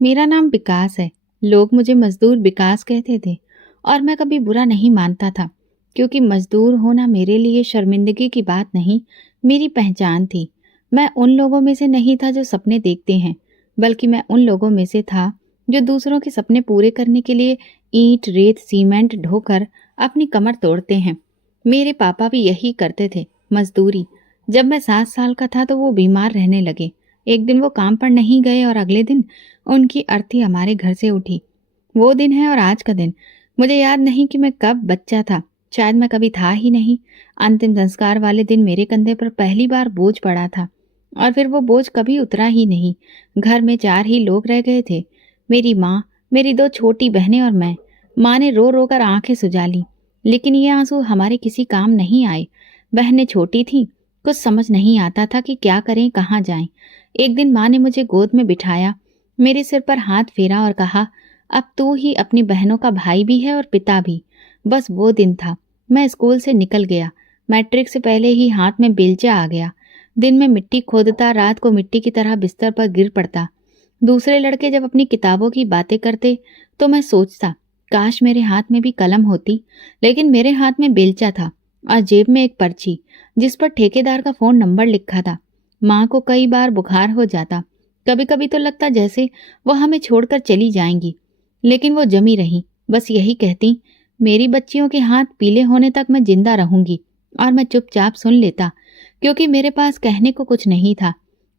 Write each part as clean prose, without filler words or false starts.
मेरा नाम विकास है। लोग मुझे मजदूर विकास कहते थे और मैं कभी बुरा नहीं मानता था, क्योंकि मजदूर होना मेरे लिए शर्मिंदगी की बात नहीं, मेरी पहचान थी। मैं उन लोगों में से नहीं था जो सपने देखते हैं, बल्कि मैं उन लोगों में से था जो दूसरों के सपने पूरे करने के लिए ईंट, रेत, सीमेंट ढोकर अपनी कमर तोड़ते हैं। मेरे पापा भी यही करते थे, मजदूरी। जब मैं 7 साल का था तो वो बीमार रहने लगे। एक दिन वो काम पर नहीं गए और अगले दिन उनकी अर्थी हमारे घर से उठी। वो दिन है और आज का दिन। मुझे याद नहीं कि मैं कब बच्चा था, शायद मैं कभी था ही नहीं। अंतिम संस्कार वाले दिन मेरे कंधे पर पहली बार बोझ पड़ा था और फिर वो बोझ कभी उतरा ही नहीं। घर में 4 ही लोग रह गए थे, मेरी माँ, मेरी 2 छोटी बहनें और मैं। माँ ने रो रो कर आंखें सुजा ली, लेकिन ये आंसू हमारे किसी काम नहीं आए। बहनें छोटी थीं, कुछ समझ नहीं आता था कि क्या करें, कहाँ जाएं। एक दिन माँ ने मुझे गोद में बिठाया, मेरे सिर पर हाथ फेरा और कहा, अब तू ही अपनी बहनों का भाई भी है और पिता भी। बस वो दिन था। मैं स्कूल से निकल गया। मैट्रिक से पहले ही हाथ में बेलचा आ गया। दिन में मिट्टी खोदता, रात को मिट्टी की तरह बिस्तर पर गिर पड़ता। दूसरे लड़के जब अपनी किताबों की बातें करते तो मैं सोचता, काश मेरे हाथ में भी कलम होती। लेकिन मेरे हाथ में बेलचा था और जेब में एक पर्ची जिस पर ठेकेदार का फोन नंबर लिखा था। माँ को कई बार बुखार हो जाता, कभी कभी तो लगता जैसे वो हमें छोड़कर चली जाएंगी, लेकिन वो जमी रही। बस यही कहती, मेरी बच्चियों के हाथ पीले होने तक मैं जिंदा रहूंगी। और मैं चुपचाप सुन लेता, क्योंकि मेरे पास कहने को कुछ नहीं था।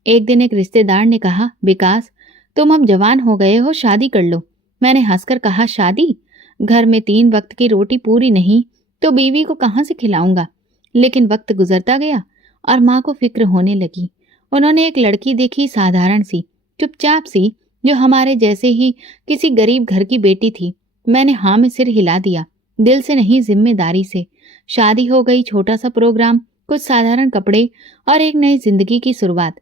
एक दिन एक रिश्तेदार ने कहा, विकास, तुम अब जवान हो गए हो, शादी कर लो। मैंने हंसकर कहा, शादी? घर में 3 वक्त की रोटी पूरी नहीं तो बीवी को कहाँ से खिलाऊंगा। लेकिन वक्त गुजरता गया और माँ को फिक्र होने लगी। उन्होंने एक लड़की देखी, साधारण सी, चुपचाप सी, जो हमारे जैसे ही किसी गरीब घर की बेटी थी। मैंने हाँ में सिर हिला दिया, दिल से नहीं, जिम्मेदारी से। शादी हो गई, छोटा सा प्रोग्राम, कुछ साधारण कपड़े और एक नई जिंदगी की शुरुआत।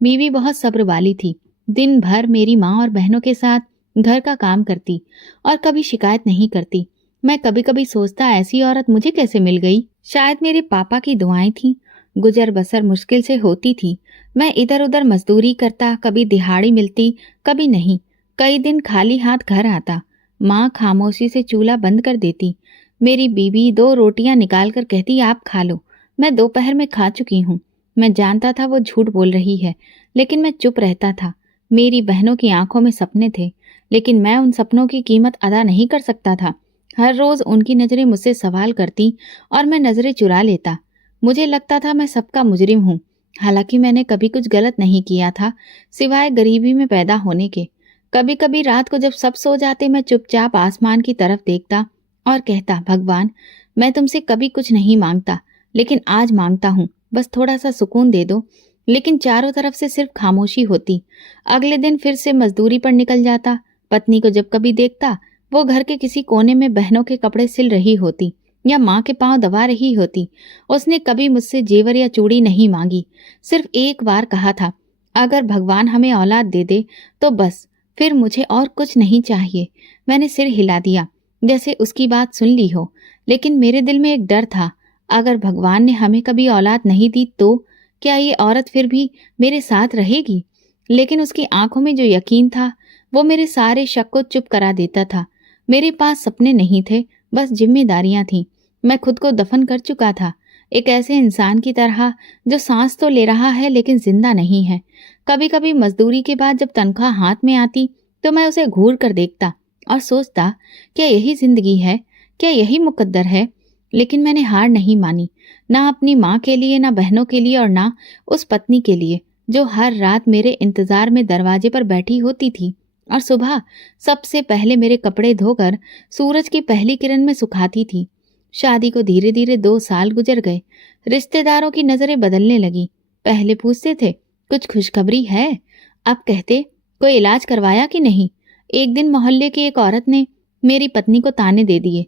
बीवी बहुत सब्र वाली थी। दिन भर मेरी माँ और बहनों के साथ घर का काम करती और कभी शिकायत नहीं करती। मैं कभी कभी सोचता, ऐसी औरत मुझे कैसे मिल गई। शायद मेरे पापा की दुआएं थी। गुजर बसर मुश्किल से होती थी। मैं इधर उधर मजदूरी करता, कभी दिहाड़ी मिलती, कभी नहीं। कई दिन खाली हाथ घर आता। माँ खामोशी से चूल्हा बंद कर देती। मेरी बीवी 2 रोटियां निकाल कर कहती, आप खा लो, मैं दोपहर में खा चुकी हूँ। मैं जानता था वो झूठ बोल रही है, लेकिन मैं चुप रहता था। मेरी बहनों की आंखों में सपने थे, लेकिन मैं उन सपनों की कीमत अदा नहीं कर सकता था। हर रोज उनकी नजरें मुझसे सवाल करती और मैं नजरें चुरा लेता। मुझे लगता था मैं सबका मुजरिम हूँ, हालांकि मैंने कभी कुछ गलत नहीं किया था, सिवाय गरीबी में पैदा होने के। कभी कभी रात को जब सब सो जाते, मैं चुपचाप आसमान की तरफ देखता और कहता, भगवान, मैं तुमसे कभी कुछ नहीं मांगता, लेकिन आज मांगता हूँ, बस थोड़ा सा सुकून दे दो। लेकिन चारों तरफ से सिर्फ खामोशी होती। अगले दिन फिर से मजदूरी पर निकल जाता। पत्नी को जब कभी देखता, वो घर के किसी कोने में बहनों के कपड़े सिल रही होती या माँ के पांव दबा रही होती। उसने कभी मुझसे जेवर या चूड़ी नहीं मांगी, सिर्फ एक बार कहा था, अगर भगवान हमें औलाद दे दे तो बस, फिर मुझे और कुछ नहीं चाहिए। मैंने सिर हिला दिया, जैसे उसकी बात सुन ली हो। लेकिन मेरे दिल में एक डर था, अगर भगवान ने हमें कभी औलाद नहीं दी तो क्या ये औरत फिर भी मेरे साथ रहेगी? लेकिन उसकी आंखों में जो यकीन था, वो मेरे सारे शक को चुप करा देता था। मेरे पास सपने नहीं थे, बस जिम्मेदारियां थीं। मैं खुद को दफन कर चुका था, एक ऐसे इंसान की तरह जो सांस तो ले रहा है लेकिन जिंदा नहीं है। कभी कभी मजदूरी के बाद जब तनख्वाह हाथ में आती तो मैं उसे घूर कर देखता और सोचता, क्या यही जिंदगी है, क्या यही मुकद्दर है? लेकिन मैंने हार नहीं मानी, ना अपनी माँ के लिए, ना बहनों के लिए और ना उस पत्नी के लिए जो हर रात मेरे इंतजार में दरवाजे पर बैठी होती थी और सुबह सबसे पहले मेरे कपड़े धोकर सूरज की पहली किरण में सुखाती थी। शादी को धीरे धीरे 2 साल गुजर गए। रिश्तेदारों की नजरें बदलने लगी। पहले पूछते थे, कुछ खुशखबरी है? अब कहते, कोई इलाज करवाया कि नहीं? एक दिन मोहल्ले की एक औरत ने मेरी पत्नी को ताने दे दिए,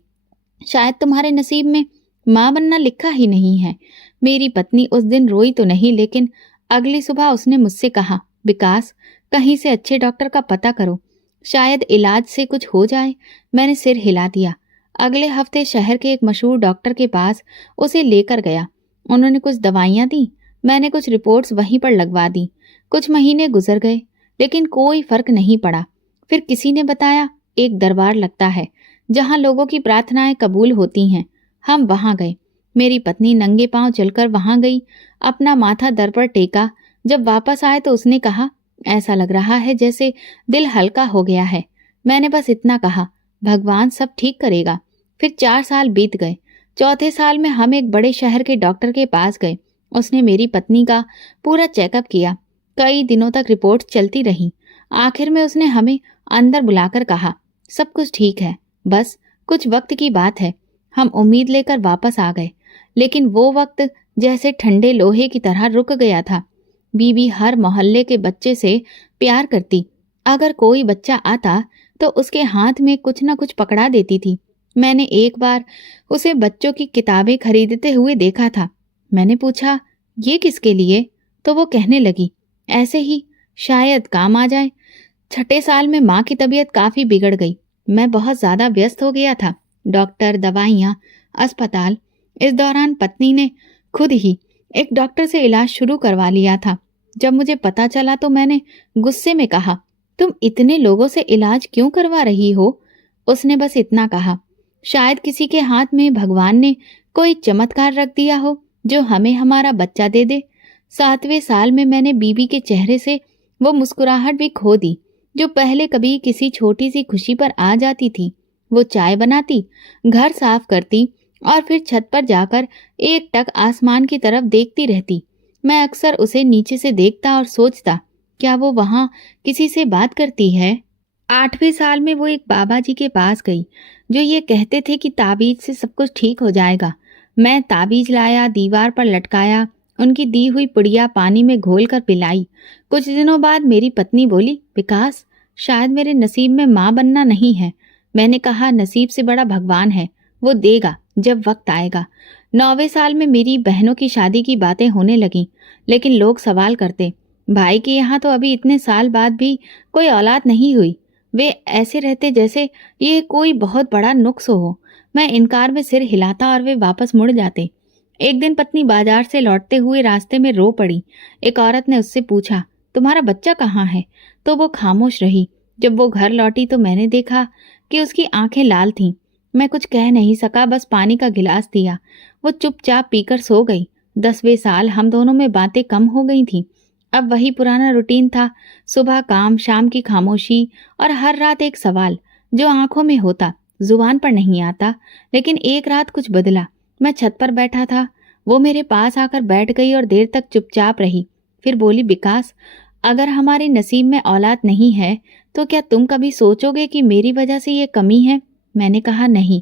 शायद तुम्हारे नसीब में माँ बनना लिखा ही नहीं है। मेरी पत्नी उस दिन रोई तो नहीं, लेकिन अगली सुबह उसने मुझसे कहा, विकास, कहीं से अच्छे डॉक्टर का पता करो, शायद इलाज से कुछ हो जाए। मैंने सिर हिला दिया। अगले हफ्ते शहर के एक मशहूर डॉक्टर के पास उसे लेकर गया। उन्होंने कुछ दवाइयाँ दी, मैंने कुछ रिपोर्ट्स वहीं पर लगवा दी। कुछ महीने गुजर गए, लेकिन कोई फर्क नहीं पड़ा। फिर किसी ने बताया एक दरबार लगता है जहाँ लोगों की प्रार्थनाएं कबूल होती हैं। हम वहां गए। मेरी पत्नी नंगे पांव चलकर वहां गई, अपना माथा दर पर टेका। जब वापस आए तो उसने कहा, ऐसा लग रहा है जैसे दिल हल्का हो गया है। मैंने बस इतना कहा, भगवान सब ठीक करेगा। फिर 4 साल बीत गए। चौथे साल में हम एक बड़े शहर के डॉक्टर के पास गए। उसने मेरी पत्नी का पूरा चेकअप किया। कई दिनों तक रिपोर्ट चलती रही। आखिर में उसने हमें अंदर बुलाकर कहा, सब कुछ ठीक है, बस कुछ वक्त की बात है। हम उम्मीद लेकर वापस आ गए, लेकिन वो वक्त जैसे ठंडे लोहे की तरह रुक गया था। बीबी हर मोहल्ले के बच्चे से प्यार करती। अगर कोई बच्चा आता तो उसके हाथ में कुछ न कुछ पकड़ा देती थी। मैंने एक बार उसे बच्चों की किताबें खरीदते हुए देखा था। मैंने पूछा, ये किसके लिए? तो वो कहने लगी, ऐसे ही, शायद काम आ जाए। छठे साल में माँ की तबीयत काफी बिगड़ गई। मैं बहुत ज्यादा व्यस्त हो गया था। डॉक्टर, दवाइयाँ, अस्पताल। इस दौरान पत्नी ने खुद ही एक डॉक्टर से इलाज शुरू करवा लिया था। जब मुझे पता चला तो मैंने गुस्से में कहा, तुम इतने लोगों से इलाज क्यों करवा रही हो? उसने बस इतना कहा, शायद किसी के हाथ में भगवान ने कोई चमत्कार रख दिया हो जो हमें हमारा बच्चा दे दे। 7वें साल में मैंने बीबी के चेहरे से वो मुस्कुराहट भी खो दी जो पहले कभी किसी छोटी सी खुशी पर आ जाती थी। वो चाय बनाती, घर साफ करती और फिर छत पर जाकर एक टक आसमान की तरफ देखती रहती। मैं अक्सर उसे नीचे से देखता और सोचता, क्या वो वहां किसी से बात करती है? 8वें साल में वो एक बाबा जी के पास गई जो ये कहते थे कि ताबीज से सब कुछ ठीक हो जाएगा। मैं ताबीज लाया, दीवार पर लटकाया, उनकी दी हुई पुड़िया पानी में घोल कर पिलाई। कुछ दिनों बाद मेरी पत्नी बोली, विकास, शायद मेरे नसीब में माँ बनना नहीं है। मैंने कहा, नसीब से बड़ा भगवान है, वो देगा जब वक्त आएगा। 9वें साल में मेरी बहनों की शादी की बातें होने लगीं, लेकिन लोग सवाल करते, भाई के यहाँ तो अभी इतने साल बाद भी कोई औलाद नहीं हुई। वे ऐसे रहते जैसे ये कोई बहुत बड़ा नुक्स हो। मैं इनकार में सिर हिलाता और वे वापस मुड़ जाते। एक दिन पत्नी बाजार से लौटते हुए रास्ते में रो पड़ी। एक औरत ने उससे पूछा, तुम्हारा बच्चा कहाँ है? तो वो खामोश रही। जब वो घर लौटी तो मैंने देखा कि उसकी आंखें लाल थीं। मैं कुछ कह नहीं सका, बस पानी का गिलास दिया। वो चुपचाप पीकर सो गई। 10वें साल हम दोनों में बातें कम हो गई थीं। अब वही पुराना रूटीन था, सुबह काम, शाम की खामोशी और हर रात एक सवाल जो आंखों में होता, जुबान पर नहीं आता। लेकिन एक रात कुछ बदला। मैं छत पर बैठा था, वो मेरे पास आकर बैठ गई और देर तक चुपचाप रही। फिर बोली, विकास, अगर हमारे नसीब में औलाद नहीं है तो क्या तुम कभी सोचोगे कि मेरी वजह से ये कमी है? मैंने कहा, नहीं,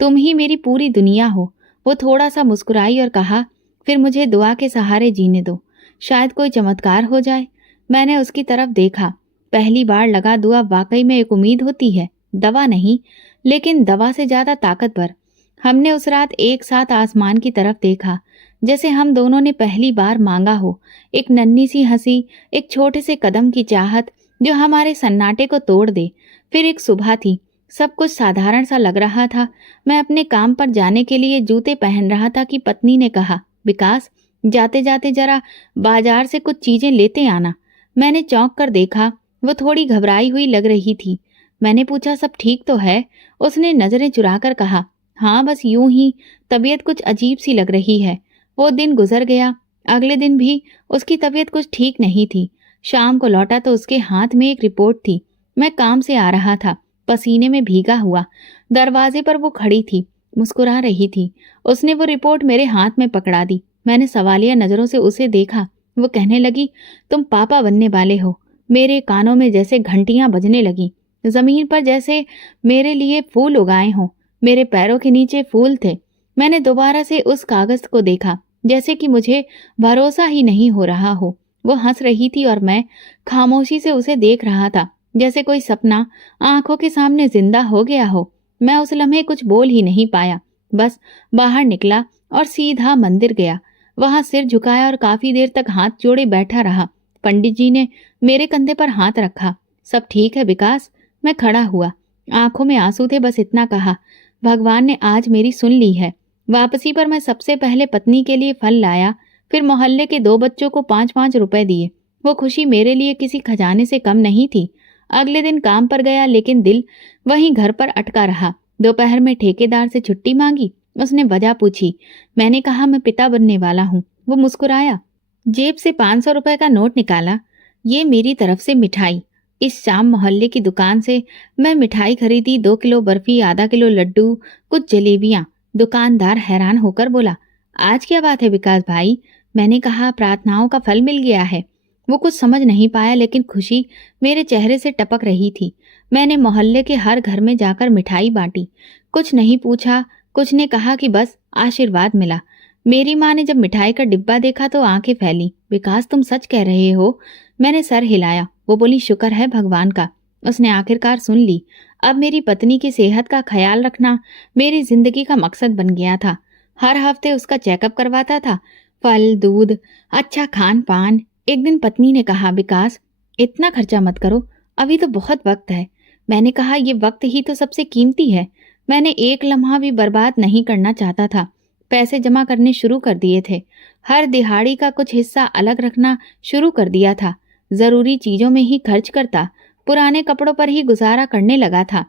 तुम ही मेरी पूरी दुनिया हो। वो थोड़ा सा मुस्कुराई और कहा, फिर मुझे दुआ के सहारे जीने दो, शायद कोई चमत्कार हो जाए। मैंने उसकी तरफ देखा। पहली बार लगा दुआ वाकई में एक उम्मीद होती है, दवा नहीं, लेकिन दवा से ज्यादा ताकतवर। हमने उस रात एक साथ आसमान की तरफ देखा, जैसे हम दोनों ने पहली बार मांगा हो। एक नन्ही सी हंसी, एक छोटे से कदम की चाहत जो हमारे सन्नाटे को तोड़ दे। फिर एक सुबह थी, सब कुछ साधारण सा लग रहा था। मैं अपने काम पर जाने के लिए जूते पहन रहा था कि पत्नी ने कहा, विकास, जाते जाते जरा बाजार से कुछ चीजें लेते आना। मैंने चौंक कर देखा, वो थोड़ी घबराई हुई लग रही थी। मैंने पूछा, सब ठीक तो है? उसने नजरें चुराकर कहा, हाँ, बस यूं ही तबीयत कुछ अजीब सी लग रही है। वो दिन गुजर गया। अगले दिन भी उसकी तबीयत कुछ ठीक नहीं थी। शाम को लौटा तो उसके हाथ में एक रिपोर्ट थी। मैं काम से आ रहा था, पसीने में भीगा हुआ। दरवाजे पर वो खड़ी थी, मुस्कुरा रही थी। उसने वो रिपोर्ट मेरे हाथ में पकड़ा दी। मैंने सवालिया नजरों से उसे देखा। वो कहने लगी, तुम पापा बनने वाले हो। मेरे कानों में जैसे घंटियां बजने लगी। जमीन पर जैसे मेरे लिए फूल उगाए हों। मेरे पैरों के नीचे फूल थे। मैंने दोबारा से उस कागज को देखा, जैसे कि मुझे भरोसा ही नहीं हो रहा हो। वो हंस रही थी और मैं खामोशी से उसे देख रहा था, जैसे कोई सपना आंखों के सामने जिंदा हो गया हो। मैं उस लम्हे कुछ बोल ही नहीं पाया, बस बाहर निकला और सीधा मंदिर गया। वहां सिर झुकाया और काफी देर तक हाथ जोड़े बैठा रहा। पंडित जी ने मेरे कंधे पर हाथ रखा। सब ठीक है विकास? मैं खड़ा हुआ, आंखों में आंसू थे। बस इतना कहा, भगवान ने आज मेरी सुन ली है। वापसी पर मैं सबसे पहले पत्नी के लिए फल लाया, फिर मोहल्ले के 2 बच्चों को 5-5 रुपए दिए। वो खुशी मेरे लिए किसी खजाने से कम नहीं थी। अगले दिन काम पर गया, लेकिन दिल वहीं घर पर अटका रहा। दोपहर में ठेकेदार से छुट्टी मांगी। उसने वजह पूछी। मैंने कहा मैं पिता बनने वाला हूँ। वो मुस्कुराया, जेब से 500 रुपए का नोट निकाला। ये मेरी तरफ से मिठाई। इस शाम मोहल्ले की दुकान से मैं मिठाई खरीदी, 2 किलो बर्फी, आधा किलो लड्डू, कुछ जलेबियां। दुकानदार हैरान होकर बोला, आज क्या बात है विकास भाई? मैंने कहा, प्रार्थनाओं का फल मिल गया है। वो कुछ समझ नहीं पाया, लेकिन खुशी मेरे चेहरे से टपक रही थी। मैंने मोहल्ले के हर घर में जाकर मिठाई बांटी। कुछ नहीं पूछा, कुछ ने कहा कि बस आशीर्वाद मिला। मेरी माँ ने जब मिठाई का डिब्बा देखा तो आंखें फैली। विकास, तुम सच कह रहे हो? मैंने सर हिलाया। वो बोली, शुक्र है भगवान का, उसने आखिरकार सुन ली। अब मेरी पत्नी की सेहत का ख्याल रखना मेरी जिंदगी का मकसद बन गया था। हर हफ्ते उसका चेकअप करवाता था। फल, दूध, अच्छा खान पान। एक दिन पत्नी ने कहा, विकास इतना खर्चा मत करो, अभी तो बहुत वक्त है। मैंने कहा, ये वक्त ही तो सबसे कीमती है। मैंने एक लम्हा भी बर्बाद नहीं करना चाहता था। पैसे जमा करने शुरू कर दिए थे। हर दिहाड़ी का कुछ हिस्सा अलग रखना शुरू कर दिया था। जरूरी चीजों में ही खर्च करता, पुराने कपड़ों पर ही गुजारा करने लगा था।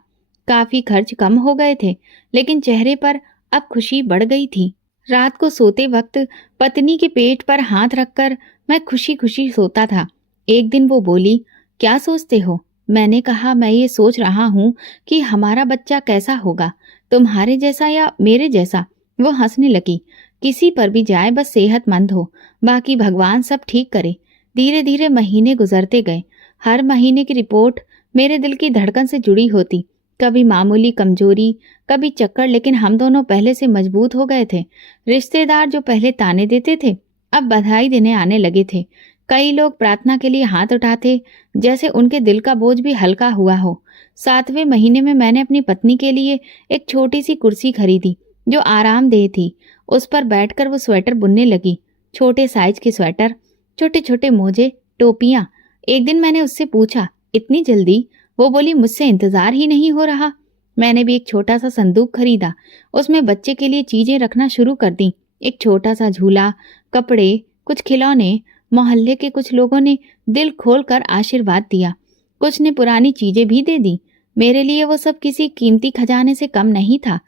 काफी खर्च कम हो गए थे, लेकिन चेहरे पर अब खुशी बढ़ गई थी। रात को सोते वक्त पत्नी के पेट पर हाथ रखकर मैं खुशी खुशी सोता था। एक दिन वो बोली, क्या सोचते हो? मैंने कहा, मैं ये सोच रहा हूँ कि हमारा बच्चा कैसा होगा, तुम्हारे जैसा या मेरे जैसा। वो हंसने लगी। किसी पर भी जाए, बस सेहतमंद हो, बाकी भगवान सब ठीक करे। धीरे धीरे महीने गुजरते गए। हर महीने की रिपोर्ट मेरे दिल की धड़कन से जुड़ी होती। कभी मामूली कमजोरी, कभी चक्कर, लेकिन हम दोनों पहले से मजबूत हो गए थे। रिश्तेदार जो पहले ताने देते थे, अब बधाई देने आने लगे थे। कई लोग प्रार्थना के लिए हाथ उठाते, जैसे उनके दिल का बोझ भी हल्का हुआ हो। 7वें महीने में मैंने अपनी पत्नी के लिए एक छोटी सी कुर्सी खरीदी, जो आरामदेह थी। उस पर बैठकर वो स्वेटर बुनने लगी। छोटे साइज के स्वेटर, छोटे छोटे मोजे, टोपियां। एक दिन मैंने उससे पूछा, इतनी जल्दी? वो बोली, मुझसे इंतजार ही नहीं हो रहा। मैंने भी एक छोटा सा संदूक खरीदा। उसमें बच्चे के लिए चीजें रखना शुरू कर दी। एक छोटा सा झूला, कपड़े, कुछ खिलौने। मोहल्ले के कुछ लोगों ने दिल खोलकर आशीर्वाद दिया। कुछ ने पुरानी चीजें भी दे दी। मेरे लिए वो सब किसी कीमती खजाने से कम नहीं था।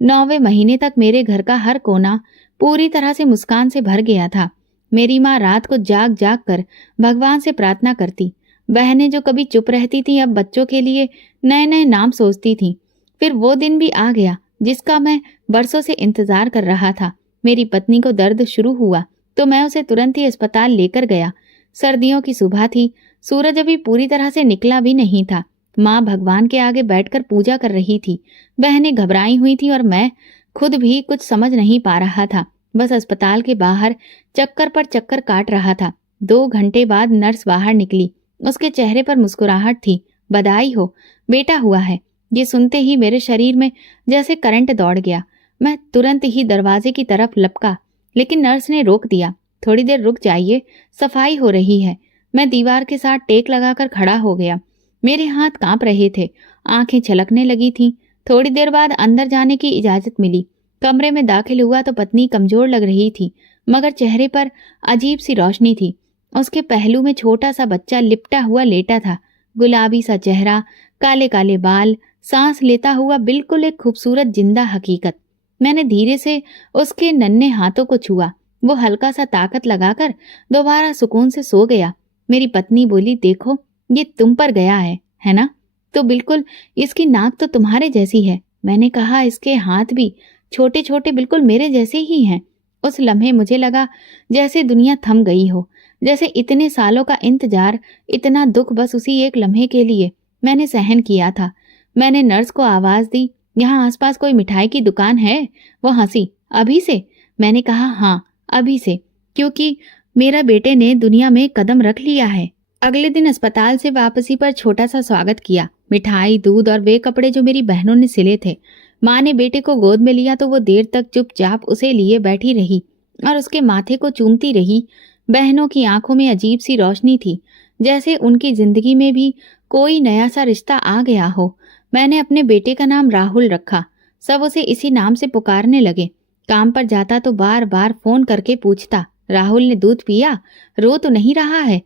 9वें महीने तक मेरे घर का हर कोना पूरी तरह से मुस्कान से भर गया था। मेरी माँ रात को जाग जाग कर भगवान से प्रार्थना करती। बहनें जो कभी चुप रहती थीं, अब बच्चों के लिए नए नए नाम सोचती थीं। फिर वो दिन भी आ गया जिसका मैं बरसों से इंतजार कर रहा था। मेरी पत्नी को दर्द शुरू हुआ तो मैं उसे तुरंत ही अस्पताल लेकर गया। सर्दियों की सुबह थी, सूरज अभी पूरी तरह से निकला भी नहीं था। माँ भगवान के आगे बैठकर पूजा कर रही थी। बहनें घबराई हुई थी और मैं खुद भी कुछ समझ नहीं पा रहा था। बस अस्पताल के बाहर चक्कर पर चक्कर काट रहा था। 2 घंटे बाद नर्स बाहर निकली। उसके चेहरे पर मुस्कुराहट थी। बधाई हो, बेटा हुआ है। ये सुनते ही मेरे शरीर में जैसे करंट दौड़ गया। मैं तुरंत ही दरवाजे की तरफ लपका, लेकिन नर्स ने रोक दिया। थोड़ी देर रुक जाइए, सफाई हो रही है। मैं दीवार के साथ टेक लगाकर खड़ा हो गया। मेरे हाथ कांप रहे थे, आंखें छलकने लगी थीं। थोड़ी देर बाद अंदर जाने की इजाजत मिली। कमरे में दाखिल हुआ तो पत्नी कमजोर लग रही थी, मगर चेहरे पर अजीब सी रोशनी थी। उसके पहलू में छोटा सा बच्चा लिपटा हुआ लेटा था। गुलाबी सा चेहरा, काले काले बाल, सांस लेता हुआ बिल्कुल एक खूबसूरत जिंदा हकीकत। मैंने धीरे से उसके नन्हे हाथों को छुआ। वो हल्का सा ताकत लगाकर दोबारा सुकून से सो गया। मेरी पत्नी बोली, देखो ये तुम पर गया है ना? तो बिल्कुल इसकी नाक तो तुम्हारे जैसी है। मैंने कहा, इसके हाथ भी छोटे छोटे बिल्कुल मेरे जैसे ही हैं। उस लम्हे मुझे लगा जैसे दुनिया थम गई हो, जैसे इतने सालों का इंतजार, इतना दुख बस उसी एक लम्हे के लिए मैंने सहन किया था। मैंने नर्स को आवाज दी, यहाँ आसपास कोई मिठाई की दुकान है? वो हंसी, अभी से? मैंने कहा, हाँ अभी से, क्योंकि मेरा बेटे ने दुनिया में कदम रख लिया है। अगले दिन अस्पताल से वापसी पर छोटा सा स्वागत किया। मिठाई, दूध और वे कपड़े जो मेरी बहनों ने सिले थे। माँ ने बेटे को गोद में लिया तो वो देर तक चुपचाप उसे लिए बैठी रही और उसके माथे को चूमती रही। बहनों की आंखों में अजीब सी रोशनी थी, जैसे उनकी जिंदगी में भी कोई नया सा रिश्ता आ गया हो। मैंने अपने बेटे का नाम राहुल रखा। सब उसे इसी नाम से पुकारने लगे। काम पर जाता तो बार बार फोन करके पूछता, राहुल ने दूध पिया? रो तो नहीं रहा है?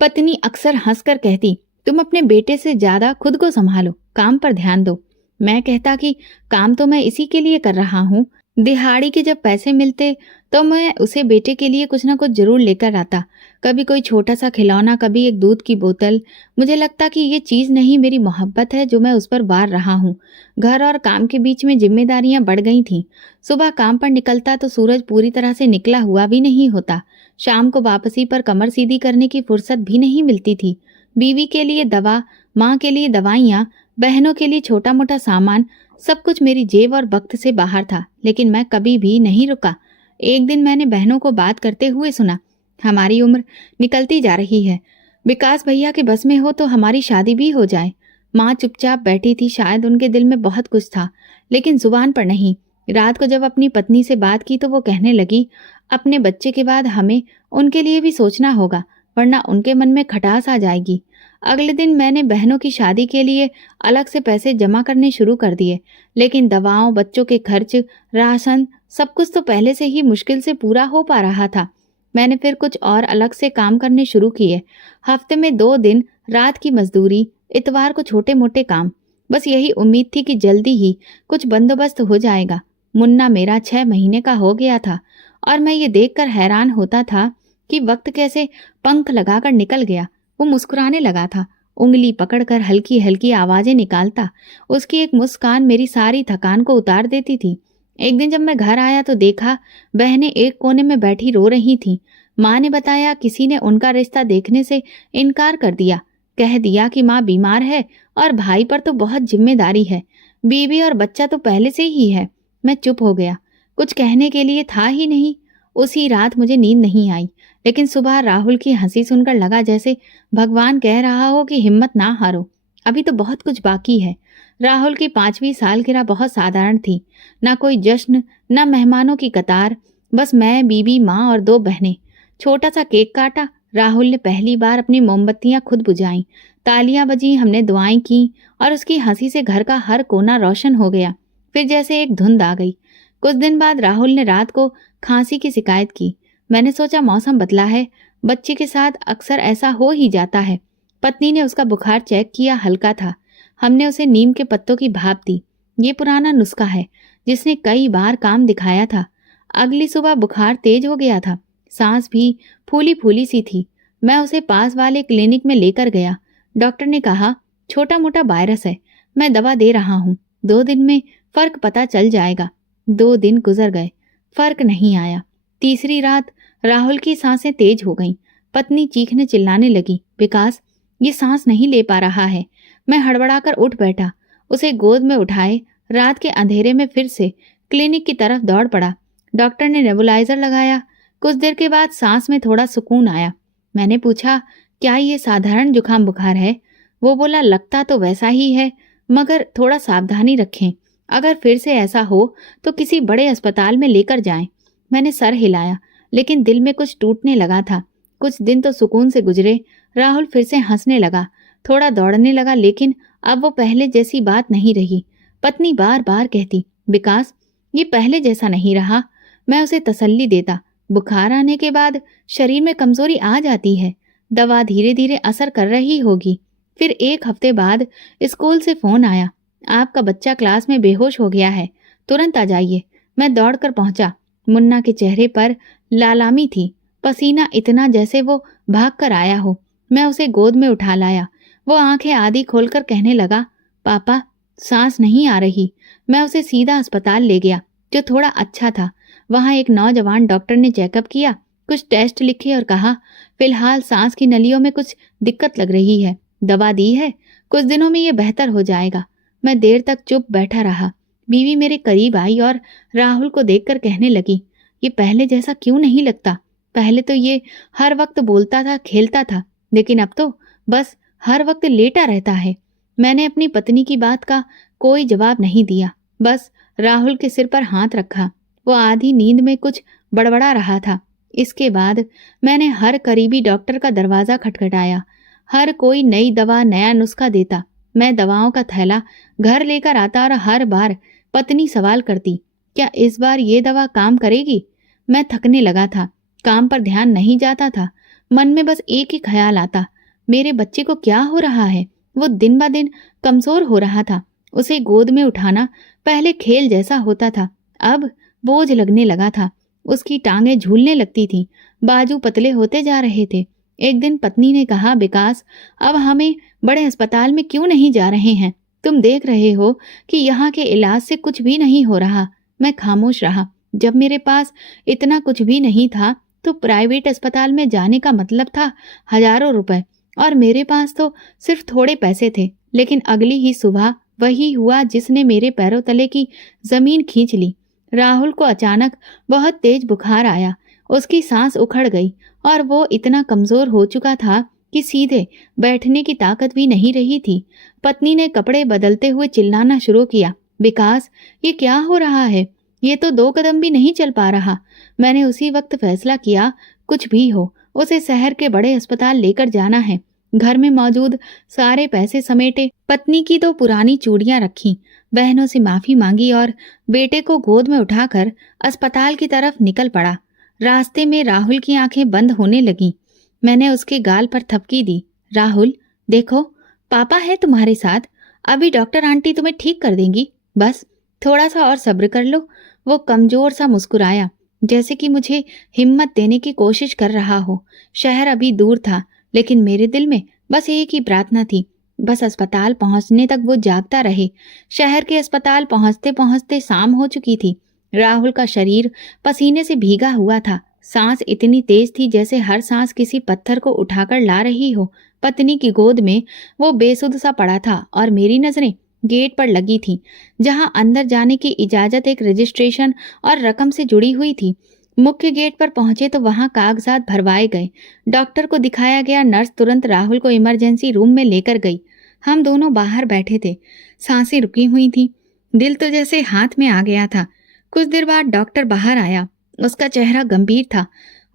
पत्नी अक्सर हंसकर कहती, तुम अपने बेटे से ज्यादा खुद को संभालो, काम पर ध्यान दो। मैं कहता कि काम तो मैं इसी के लिए कर रहा हूँ। दिहाड़ी के जब पैसे मिलते तो मैं उसे बेटे के लिए कुछ ना कुछ जरूर लेकर आता। कभी कोई छोटा सा खिलौना, कभी एक दूध की बोतल। मुझे लगता कि ये चीज नहीं, मेरी मोहब्बत है जो मैं उस पर वार रहा हूँ। घर और काम के बीच में जिम्मेदारियां बढ़ गई थीं। सुबह काम पर निकलता तो सूरज पूरी तरह से निकला हुआ भी नहीं होता। शाम को वापसी पर कमर सीधी करने की फुर्सत भी नहीं मिलती थी। बीवी के लिए दवा, माँ के लिए दवाइयाँ, बहनों के लिए छोटा मोटा सामान, सब कुछ मेरी जेब और वक्त से बाहर था। लेकिन मैं कभी भी नहीं रुका। एक दिन मैंने बहनों को बात करते हुए सुना, हमारी उम्र निकलती जा रही है, विकास भैया के बस में हो तो हमारी शादी भी हो जाए। माँ चुपचाप बैठी थी, शायद उनके दिल में बहुत कुछ था लेकिन जुबान पर नहीं। रात को जब अपनी पत्नी से बात की तो वो कहने लगी, अपने बच्चे के बाद हमें उनके लिए भी सोचना होगा, वरना उनके मन में खटास आ जाएगी। अगले दिन मैंने बहनों की शादी के लिए अलग से पैसे जमा करने शुरू कर दिए, लेकिन दवाओं, बच्चों के खर्च, राशन, सब कुछ तो पहले से ही मुश्किल से पूरा हो पा रहा था। मैंने फिर कुछ और अलग से काम करने शुरू किए। हफ्ते में 2 दिन रात की मजदूरी, इतवार को छोटे मोटे काम। बस यही उम्मीद थी कि जल्दी ही कुछ बंदोबस्त हो जाएगा। मुन्ना मेरा 6 महीने का हो गया था और मैं ये देखकर हैरान होता था कि वक्त कैसे पंख लगाकर निकल गया। वो मुस्कुराने लगा था, उंगली पकड़कर हल्की हल्की आवाजें निकालता। उसकी एक मुस्कान मेरी सारी थकान को उतार देती थी। एक दिन जब मैं घर आया तो देखा बहनें एक कोने में बैठी रो रही थीं। माँ ने बताया किसी ने उनका रिश्ता देखने से इनकार कर दिया। कह दिया कि माँ बीमार है और भाई पर तो बहुत जिम्मेदारी है, बीवी और बच्चा तो पहले से ही है। मैं चुप हो गया, कुछ कहने के लिए था ही नहीं। उसी रात मुझे नींद नहीं आई, लेकिन सुबह राहुल की हंसी सुनकर लगा जैसे भगवान कह रहा हो कि हिम्मत ना हारो, अभी तो बहुत कुछ बाकी है। राहुल की 5वीं सालगिरह बहुत साधारण थी। ना कोई जश्न, ना मेहमानों की कतार, बस मैं, बीबी, माँ और 2 बहनें। छोटा सा केक काटा। राहुल ने पहली बार अपनी मोमबत्तियां खुद बुझाईं। तालियां बजी, हमने दुआएं की और उसकी हंसी से घर का हर कोना रोशन हो गया। फिर जैसे एक धुंध आ गई। कुछ दिन बाद राहुल ने रात को खांसी की शिकायत की। मैंने सोचा मौसम बदला है, बच्चे के साथ अक्सर ऐसा हो ही जाता है। पत्नी ने उसका बुखार चेक किया, हल्का था। हमने उसे नीम के पत्तों की भाप दी। ये पुराना नुस्खा है जिसने कई बार काम दिखाया था। अगली सुबह बुखार तेज हो गया था, सांस भी फूली फूली सी थी। मैं उसे पास वाले क्लिनिक में लेकर गया। डॉक्टर ने कहा छोटा मोटा वायरस है, मैं दवा दे रहा हूँ, 2 दिन में फर्क पता चल जाएगा। 2 दिन गुजर गए, फर्क नहीं आया। तीसरी रात राहुल की सांसें तेज हो गईं। पत्नी चीखने चिल्लाने लगी, विकास ये सांस नहीं ले पा रहा है। मैं हड़बड़ाकर उठ बैठा, उसे गोद में उठाए रात के अंधेरे में फिर से क्लिनिक की तरफ दौड़ पड़ा। डॉक्टर ने नेबुलाइजर लगाया। कुछ देर के बाद सांस में थोड़ा सुकून आया। मैंने पूछा, क्या ये साधारण जुकाम बुखार है? वो बोला, लगता तो वैसा ही है, मगर थोड़ा सावधानी रखें। अगर फिर से ऐसा हो तो किसी बड़े अस्पताल में लेकर जाएं। मैंने सर हिलाया, लेकिन दिल में कुछ टूटने लगा था। कुछ दिन तो सुकून से गुजरे। राहुल फिर से हंसने लगा, थोड़ा दौड़ने लगा, लेकिन अब वो पहले जैसी बात नहीं रही। पत्नी बार बार कहती, विकास ये पहले जैसा नहीं रहा। मैं उसे तसल्ली देता, बुखार आने के बाद शरीर में कमजोरी आ जाती है, दवा धीरे धीरे असर कर रही होगी। फिर 1 हफ्ते बाद स्कूल से फोन आया, आपका बच्चा क्लास में बेहोश हो गया है, तुरंत आ जाइए। मैं दौड़कर पहुंचा। मुन्ना के चेहरे पर लालामी थी, पसीना इतना जैसे वो भाग कर आया हो। मैं उसे गोद में उठा लाया। वो आंखें आधी खोलकर कहने लगा, पापा सांस नहीं आ रही। मैं उसे सीधा अस्पताल ले गया, जो थोड़ा अच्छा था। वहां एक नौजवान डॉक्टर ने चेकअप किया, कुछ टेस्ट लिखे और कहा, फिलहाल सांस की नलियों में कुछ दिक्कत लग रही है, दवा दी है, कुछ दिनों में ये बेहतर हो जाएगा। मैं देर तक चुप बैठा रहा। बीवी मेरे करीब आई और राहुल को देखकर कहने लगी, ये पहले जैसा क्यों नहीं लगता? पहले तो ये हर वक्त बोलता था, खेलता था, लेकिन अब तो बस हर वक्त लेटा रहता है। मैंने अपनी पत्नी की बात का कोई जवाब नहीं दिया, बस राहुल के सिर पर हाथ रखा। वो आधी नींद में कुछ बड़बड़ा रहा था। इसके बाद मैंने हर करीबी डॉक्टर का दरवाजा खटखटाया। हर कोई नई दवा, नया नुस्खा देता। मैं दवाओं का थैला घर लेकर आता और हर बार पत्नी सवाल करती, क्या इस बार ये दवा काम करेगी? मैं थकने लगा था, काम पर ध्यान नहीं जाता था। मन में बस एक ही ख्याल आता, मेरे बच्चे को क्या हो रहा है? वो दिन ब दिन कमजोर हो रहा था। उसे गोद में उठाना पहले खेल जैसा होता था, अब बोझ लगने लगा था। उसकी टांगें झूलने लगती थीं, बाजू पतले होते जा रहे थे। एक दिन पत्नी ने कहा, विकास, अब हमें बड़े अस्पताल में क्यों नहीं जा रहे हैं? तुम देख रहे हो कि यहाँ के इलाज से कुछ भी नहीं हो रहा। मैं खामोश रहा। जब मेरे पास इतना कुछ भी नहीं था तो प्राइवेट अस्पताल में जाने का मतलब था हजारों रुपए, और मेरे पास तो सिर्फ थोड़े पैसे थे। लेकिन अगली ही सुबह वही हुआ जिसने मेरे पैरों तले की जमीन खींच ली। राहुल को अचानक बहुत तेज बुखार आया। उसकी सांस उखड़ गई और वो इतना कमजोर हो चुका था कि सीधे बैठने की ताकत भी नहीं रही थी। पत्नी ने कपड़े बदलते हुए चिल्लाना शुरू किया, विकास, ये क्या हो रहा है? ये तो 2 कदम भी नहीं चल पा रहा। मैंने उसी वक्त फैसला किया, कुछ भी हो उसे शहर के बड़े अस्पताल लेकर जाना है। घर में मौजूद सारे पैसे समेटे, पत्नी की 2 पुरानी चूड़ियां रखी, बहनों से माफी मांगी और बेटे को गोद में उठाकर अस्पताल की तरफ निकल पड़ा। रास्ते में राहुल की आंखें बंद होने लगीं। मैंने उसके गाल पर थपकी दी। राहुल, देखो, पापा है तुम्हारे साथ। अभी डॉक्टर आंटी तुम्हें ठीक कर देंगी। बस थोड़ा सा और सब्र कर लो। वो कमजोर सा मुस्कुराया, जैसे कि मुझे हिम्मत देने की कोशिश कर रहा हो। शहर अभी दूर था, लेकिन मेरे दिल में बस एक ही प्रार्थना थी, बस अस्पताल पहुंचने तक वो जागता रहे। शहर के अस्पताल पहुंचते पहुंचते शाम हो चुकी थी। राहुल का शरीर पसीने से भीगा हुआ था। सांस इतनी तेज थी जैसे हर सांस किसी पत्थर को उठाकर ला रही हो। पत्नी की गोद में वो बेसुध सा पड़ा था और मेरी नजरें गेट पर लगी थी, जहां अंदर जाने की इजाजत एक रजिस्ट्रेशन और रकम से जुड़ी हुई थी। मुख्य गेट पर पहुंचे तो वहां कागजात भरवाए गए। डॉक्टर को दिखाया गया। नर्स तुरंत राहुल को इमरजेंसी रूम में लेकर गई। हम दोनों बाहर बैठे थे। सांसें रुकी हुई थी। दिल तो जैसे हाथ में आ गया था। कुछ देर बाद डॉक्टर बाहर आया। उसका चेहरा गंभीर था।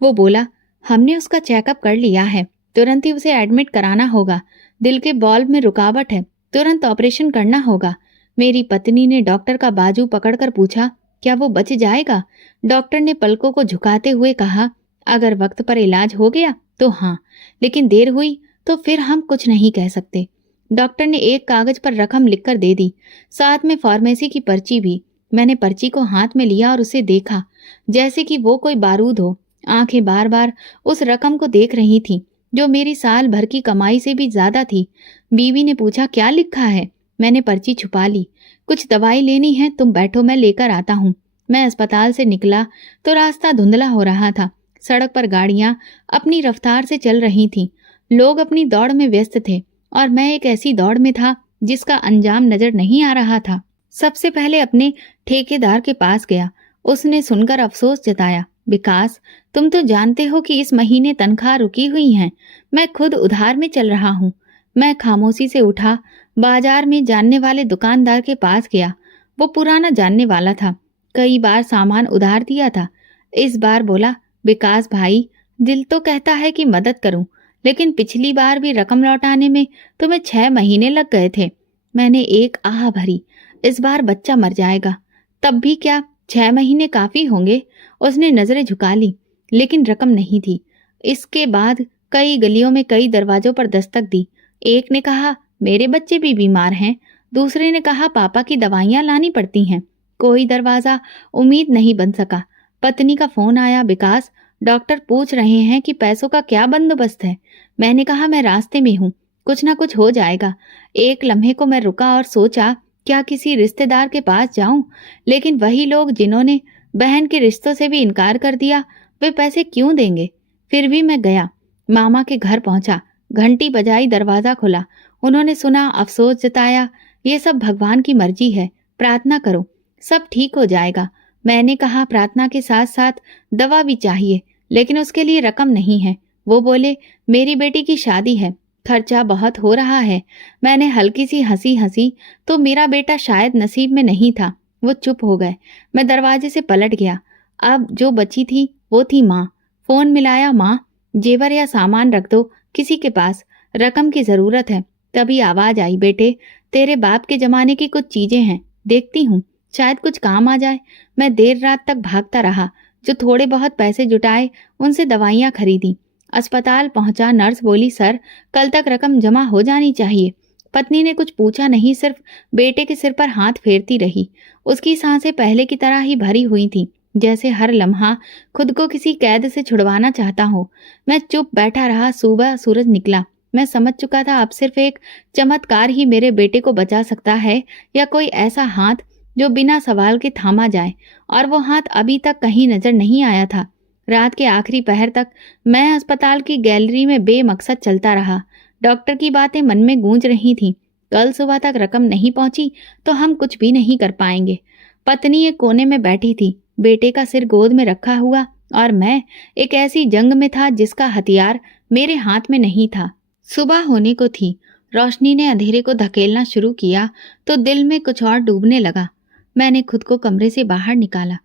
वो बोला, हमने उसका चेकअप कर लिया है, तुरंत ही उसे एडमिट कराना होगा। दिल के बॉल्व में रुकावट है, तुरंत ऑपरेशन करना होगा। मेरी पत्नी ने डॉक्टर का बाजू पकड़कर पूछा, क्या वो बच जाएगा? डॉक्टर ने पलकों को झुकाते हुए कहा, अगर वक्त पर इलाज हो गया तो हाँ, लेकिन देर हुई तो फिर हम कुछ नहीं कह सकते। डॉक्टर ने एक कागज पर रकम लिखकर दे दी, साथ में फार्मेसी की पर्ची भी। मैंने पर्ची को हाथ में लिया और उसे देखा, जैसे कि वो कोई बारूद हो। आंखें बार बार उस रकम को देख रही थीं, जो मेरी साल भर की कमाई से भी ज्यादा थी। बीवी ने पूछा, क्या लिखा है? मैंने पर्ची छुपा ली। कुछ दवाई लेनी है, तुम बैठो, मैं लेकर आता हूँ। मैं अस्पताल से निकला तो रास्ता धुंधला हो रहा था। सड़क पर गाड़ियां अपनी रफ्तार से चल रही थीं। लोग अपनी दौड़ में व्यस्त थे और मैं एक ऐसी दौड़ में था जिसका अंजाम नजर नहीं आ रहा था। सबसे पहले अपने ठेकेदार के पास गया। उसने सुनकर अफसोस जताया, विकास, तुम तो जानते हो कि इस महीने तनख्वाह रुकी हुई है। मैं खुद उधार में चल रहा हूँ। मैं खामोशी से उठा, बाजार में जानने वाले दुकानदार के पास गया। वो पुराना जानने वाला था, कई बार सामान उधार दिया था। इस बार बोला, विकास भाई, दिल तो कहता है कि मदद करूं, लेकिन पिछली बार भी रकम लौटाने में तुम्हें 6 महीने लग गए थे। मैंने एक आह भरी, इस बार बच्चा मर जाएगा। तब भी क्या 6 महीने काफी होंगे? उसने नजरें झुका ली, लेकिन रकम नहीं थी। इसके बाद कई गलियों में कई दरवाजों पर दस्तक दी। एक ने कहा, मेरे बच्चे भी बीमार हैं। दूसरे ने कहा, पापा की दवाइयां लानी पड़ती हैं। कोई दरवाजा उम्मीद नहीं बन सका। पत्नी का फोन आया, विकास, डॉक्टर पूछ रहे हैं कि पैसों का क्या बंदोबस्त है। मैंने कहा, मैं रास्ते में हूँ, कुछ ना कुछ हो जाएगा। एक लम्हे को मैं रुका और सोचा, क्या किसी रिश्तेदार के पास जाऊं? लेकिन वही लोग जिन्होंने बहन के रिश्तों से भी इनकार कर दिया, वे पैसे क्यों देंगे? फिर भी मैं गया। मामा के घर पहुंचा, घंटी बजाई, दरवाजा खुला। उन्होंने सुना, अफसोस जताया, ये सब भगवान की मर्जी है, प्रार्थना करो, सब ठीक हो जाएगा। मैंने कहा, प्रार्थना के साथ साथ दवा भी चाहिए, लेकिन उसके लिए रकम नहीं है। वो बोले, मेरी बेटी की शादी है, खर्चा बहुत हो रहा है। मैंने हल्की सी हंसी हंसी तो मेरा बेटा शायद नसीब में नहीं था। वो चुप हो गए। मैं दरवाजे से पलट गया। अब जो बची थी वो थी माँ। फोन मिलाया, माँ, जेवर या सामान रख दो किसी के पास, रकम की जरूरत है। तभी आवाज आई, बेटे, तेरे बाप के जमाने की कुछ चीजें हैं, देखती हूँ, शायद कुछ काम आ जाए। मैं देर रात तक भागता रहा। जो थोड़े बहुत पैसे जुटाए उनसे दवाइयाँ खरीदी। अस्पताल पहुंचा, नर्स बोली, सर कल तक रकम जमा हो जानी चाहिए। पत्नी ने कुछ पूछा नहीं, सिर्फ बेटे के सिर पर हाथ फेरती रही। उसकी सांसें पहले की तरह ही भरी हुई थी, जैसे हर लम्हा खुद को किसी कैद से छुड़वाना चाहता हो। मैं चुप बैठा रहा। सुबह सूरज निकला। मैं समझ चुका था अब सिर्फ एक चमत्कार ही मेरे बेटे को बचा सकता है, या कोई ऐसा हाथ जो बिना सवाल के थामा जाए। और वो हाथ अभी तक कहीं नजर नहीं आया था। रात के आखिरी पहर तक मैं अस्पताल की गैलरी में बेमकसद चलता रहा। डॉक्टर की बातें मन में गूंज रही थीं। कल सुबह तक रकम नहीं पहुंची तो हम कुछ भी नहीं कर पाएंगे। पत्नी एक कोने में बैठी थी, बेटे का सिर गोद में रखा हुआ, और मैं एक ऐसी जंग में था जिसका हथियार मेरे हाथ में नहीं था। सुबह होने को थी। रोशनी ने अंधेरे को धकेलना शुरू किया तो दिल में कुछ और डूबने लगा। मैंने खुद को कमरे से बाहर निकाला,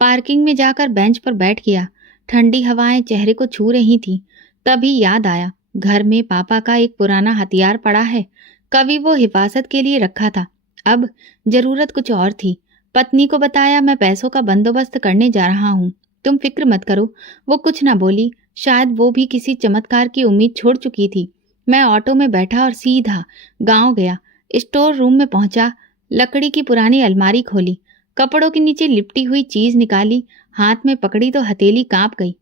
पार्किंग में जाकर बेंच पर बैठ गया। ठंडी हवाएं चेहरे को छू रही थी। तभी याद आया, घर में पापा का एक पुराना हथियार पड़ा है। कभी वो हिफाजत के लिए रखा था, अब जरूरत कुछ और थी। पत्नी को बताया, मैं पैसों का बंदोबस्त करने जा रहा हूँ, तुम फिक्र मत करो। वो कुछ न बोली। शायद वो भी किसी चमत्कार की उम्मीद छोड़ चुकी थी। मैं ऑटो में बैठा और सीधा गांव गया। स्टोर रूम में पहुंचा, लकड़ी की पुरानी अलमारी खोली, कपड़ों के नीचे लिपटी हुई चीज निकाली, हाथ में पकड़ी तो हथेली कांप गई।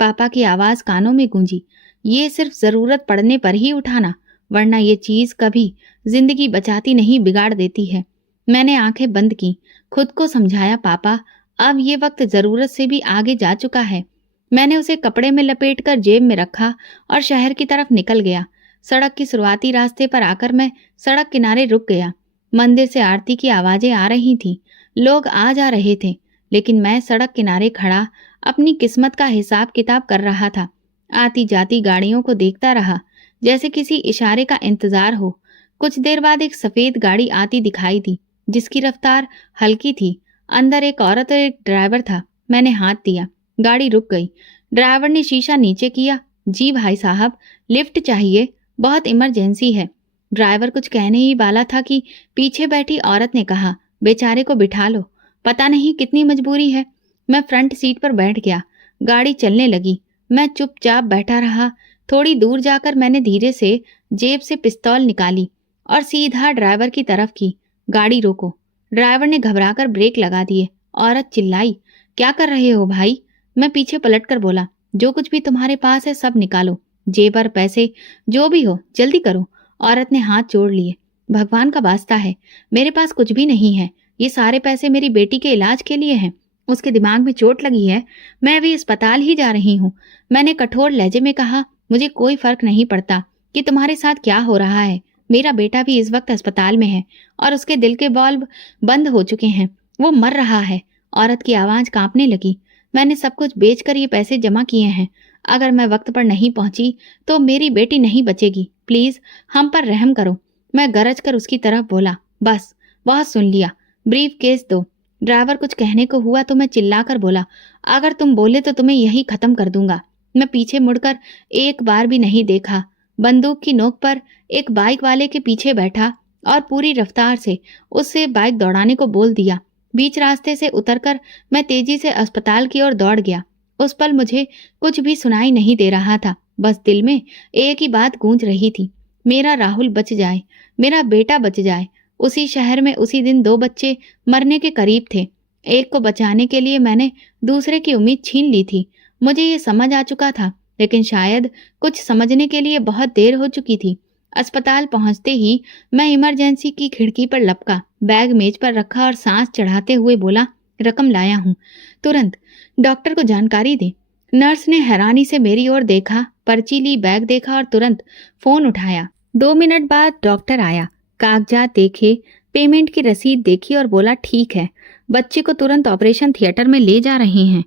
पापा की आवाज कानों में गूंजी, ये सिर्फ जरूरत पड़ने पर ही उठाना, वरना ये चीज कभी जिंदगी बचाती नहीं, बिगाड़ देती है। मैंने आंखें बंद की, खुद को समझाया, पापा अब ये वक्त जरूरत से भी आगे जा चुका है। मैंने उसे कपड़े में लपेटकर जेब में रखा और शहर की तरफ निकल गया। सड़क की शुरुआती रास्ते पर आकर मैं सड़क किनारे रुक गया। मंदिर से आरती की आवाजें आ रही थीं, लोग आ जा रहे थे, लेकिन मैं सड़क किनारे खड़ा अपनी किस्मत का हिसाब किताब कर रहा था। आती जाती गाड़ियों को देखता रहा, जैसे किसी इशारे का इंतजार हो। कुछ देर बाद एक सफेद गाड़ी आती दिखाई दी, जिसकी रफ्तार हल्की थी। अंदर एक औरत और एक ड्राइवर था। मैंने हाथ दिया, गाड़ी रुक गई। ड्राइवर ने शीशा नीचे किया। जी भाई साहब, लिफ्ट चाहिए, बहुत इमरजेंसी है। ड्राइवर कुछ कहने ही वाला था कि पीछे बैठी औरत ने कहा, बेचारे को बिठा लो, पता नहीं कितनी मजबूरी है। मैं फ्रंट सीट पर बैठ गया। गाड़ी चलने लगी। मैं चुपचाप बैठा रहा। थोड़ी दूर जाकर मैंने धीरे से जेब से पिस्तौल निकाली और सीधा ड्राइवर की तरफ की। गाड़ी रोको। ड्राइवर ने घबराकर ब्रेक लगा दिए। औरत चिल्लाई, क्या कर रहे हो भाई? मैं पीछे पलटकर बोला, जो कुछ भी तुम्हारे पास है सब निकालो, जेबर, पैसे, जो भी हो, जल्दी करो। औरत ने हाथ जोड़ लिए। भगवान का वास्ता है, मेरे पास कुछ भी नहीं है। ये सारे पैसे मेरी बेटी के इलाज के लिए हैं। उसके दिमाग में चोट लगी है, मैं अभी अस्पताल ही जा रही हूँ। मैंने कठोर लहजे में कहा, मुझे कोई फर्क नहीं पड़ता कि तुम्हारे साथ क्या हो रहा है। मेरा बेटा भी इस वक्त अस्पताल में है और उसके दिल के बल्ब बंद हो चुके हैं, वो मर रहा है। औरत की आवाज कांपने लगी। मैंने सब कुछ बेचकर ये पैसे जमा किए हैं। अगर मैं वक्त पर नहीं पहुंची तो मेरी बेटी नहीं बचेगी। प्लीज हम पर रहम करो। मैं गरज कर उसकी तरफ बोला, बस बहुत सुन लिया, ब्रीफ केस दो। ड्राइवर कुछ कहने को हुआ तो मैं चिल्लाकर बोला, अगर तुम बोले तो तुम्हें यही खत्म कर दूंगा। मैं पीछे मुड़कर एक बार भी नहीं देखा। बंदूक की नोक पर एक बाइक वाले के पीछे बैठा और पूरी रफ्तार से उससे बाइक दौड़ाने को बोल दिया। बीच रास्ते से उतरकर मैं तेजी से अस्पताल की ओर दौड़ गया। उस पल मुझे कुछ भी सुनाई नहीं दे रहा था, बस दिल में एक ही बात गूंज रही थी, मेरा राहुल बच जाए, मेरा बेटा बच जाए। उसी शहर में उसी दिन 2 बच्चे मरने के करीब थे। एक को बचाने के लिए मैंने दूसरे की उम्मीद छीन ली थी। मुझे ये समझ आ चुका था, लेकिन शायद कुछ समझने के लिए बहुत देर हो चुकी थी। अस्पताल पहुंचते ही मैं इमरजेंसी की खिड़की पर लपका, बैग मेज पर रखा और सांस चढ़ाते हुए बोला, रकम लाया हूँ, तुरंत डॉक्टर को जानकारी दे। नर्स ने हैरानी से मेरी ओर देखा, पर्ची ली, बैग देखा और तुरंत फोन उठाया। 2 मिनट बाद डॉक्टर आया, कागजात देखे, पेमेंट की रसीद देखी और बोला, ठीक है, बच्चे को तुरंत ऑपरेशन थिएटर में ले जा रहे हैं।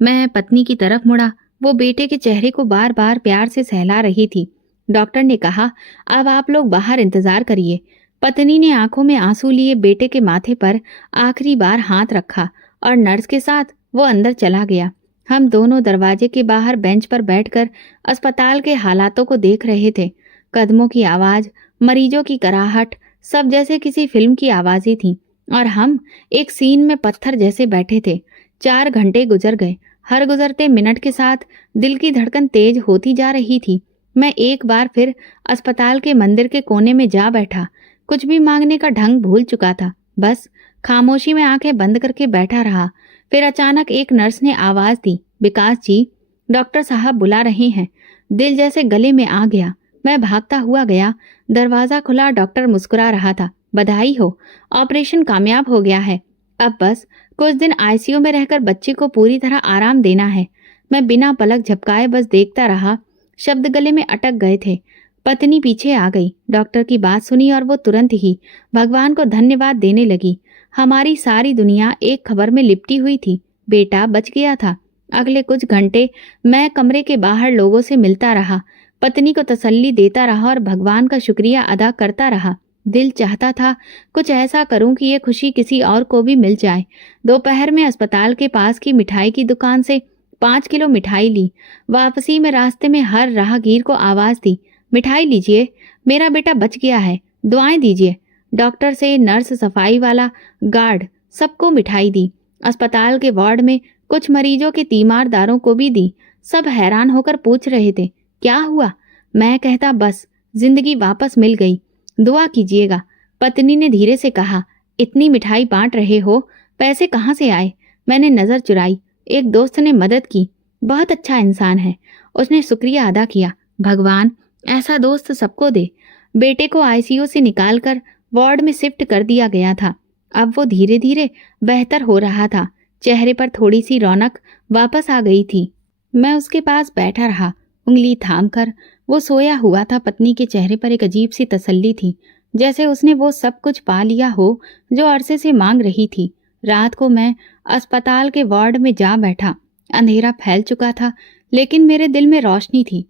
मैं पत्नी की तरफ मुड़ा, वो बेटे के चेहरे को बार बार प्यार से सहला रही थी। डॉक्टर ने कहा, अब आप लोग बाहर इंतजार करिए। पत्नी ने आंखों में आंसू लिए बेटे के माथे पर आखिरी बार हाथ रखा और नर्स के साथ वो अंदर चला गया। हम दोनों दरवाजे के बाहर बेंच पर बैठकर अस्पताल के हालातों को देख रहे थे। कदमों की आवाज, मरीजों की कराहट, सब जैसे किसी फिल्म की आवाजें थीं और हम एक सीन में पत्थर जैसे बैठे थे। 4 घंटे गुजर गए। हर गुजरते मिनट के साथ दिल की धड़कन तेज होती जा रही थी। मैं एक बार फिर अस्पताल के मंदिर के कोने में जा बैठा। कुछ भी मांगने का ढंग भूल चुका था। बस खामोशी में आंखें बंद करके बैठा रहा। फिर अचानक एक नर्स ने आवाज दी, विकास जी, डॉक्टर साहब बुला रहे हैं। दिल जैसे गले में आ गया। मैं भागता हुआ गया। दरवाजा खुला, डॉक्टर मुस्कुरा रहा था। बधाई हो, ऑपरेशन कामयाब हो गया है। अब बस कुछ दिन आईसीयू में रहकर बच्चे को पूरी तरह आराम देना है। मैं बिना पलक झपकाए बस देखता रहा। शब्द गले में अटक गए थे। पत्नी पीछे आ गई, डॉक्टर की बात सुनी और वो तुरंत ही भगवान को धन्यवाद देने लगी। हमारी सारी दुनिया एक खबर में लिपटी हुई थी, बेटा बच गया था। अगले कुछ घंटे मैं कमरे के बाहर लोगों से मिलता रहा, पत्नी को तसल्ली देता रहा और भगवान का शुक्रिया अदा करता रहा। दिल चाहता था कुछ ऐसा करूं कि ये खुशी किसी और को भी मिल जाए। दोपहर में अस्पताल के पास की मिठाई की दुकान से 5 किलो मिठाई ली। वापसी में रास्ते में हर राहगीर को आवाज दी, मिठाई लीजिए, मेरा बेटा बच गया है, दुआएं दीजिए। डॉक्टर से नर्स, सफाई वाला, गार्ड, सबको मिठाई दी। अस्पताल के वार्ड में कुछ मरीजों के तीमारदारों को भी दी। सब हैरान होकर पूछ रहे थे, क्या हुआ? मैं कहता, बस जिंदगी वापस मिल गई, दुआ कीजिएगा। पत्नी ने धीरे से कहा, इतनी मिठाई बांट रहे हो, पैसे कहाँ से आए? मैंने नजर चुराई। एक दोस्त ने मदद की, बहुत अच्छा इंसान है। उसने शुक्रिया अदा किया। भगवान ऐसा दोस्त सबको दे। बेटे को आईसीयू से निकालकर वार्ड में शिफ्ट कर दिया गया था। अब वो धीरे धीरे बेहतर हो रहा था। चेहरे पर थोड़ी सी रौनक वापस आ गई थी। मैं उसके पास बैठा रहा, उंगली थाम कर। वो सोया हुआ था। पत्नी के चेहरे पर एक अजीब सी तसल्ली थी, जैसे उसने वो सब कुछ पा लिया हो जो अरसे से मांग रही थी। रात को मैं अस्पताल के वार्ड में जा बैठा। अंधेरा फैल चुका था, लेकिन मेरे दिल में रोशनी थी।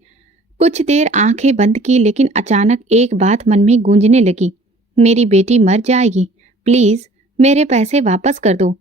कुछ देर आंखें बंद की, लेकिन अचानक एक बात मन में गूंजने लगी, मेरी बेटी मर जाएगी, प्लीज मेरे पैसे वापस कर दो।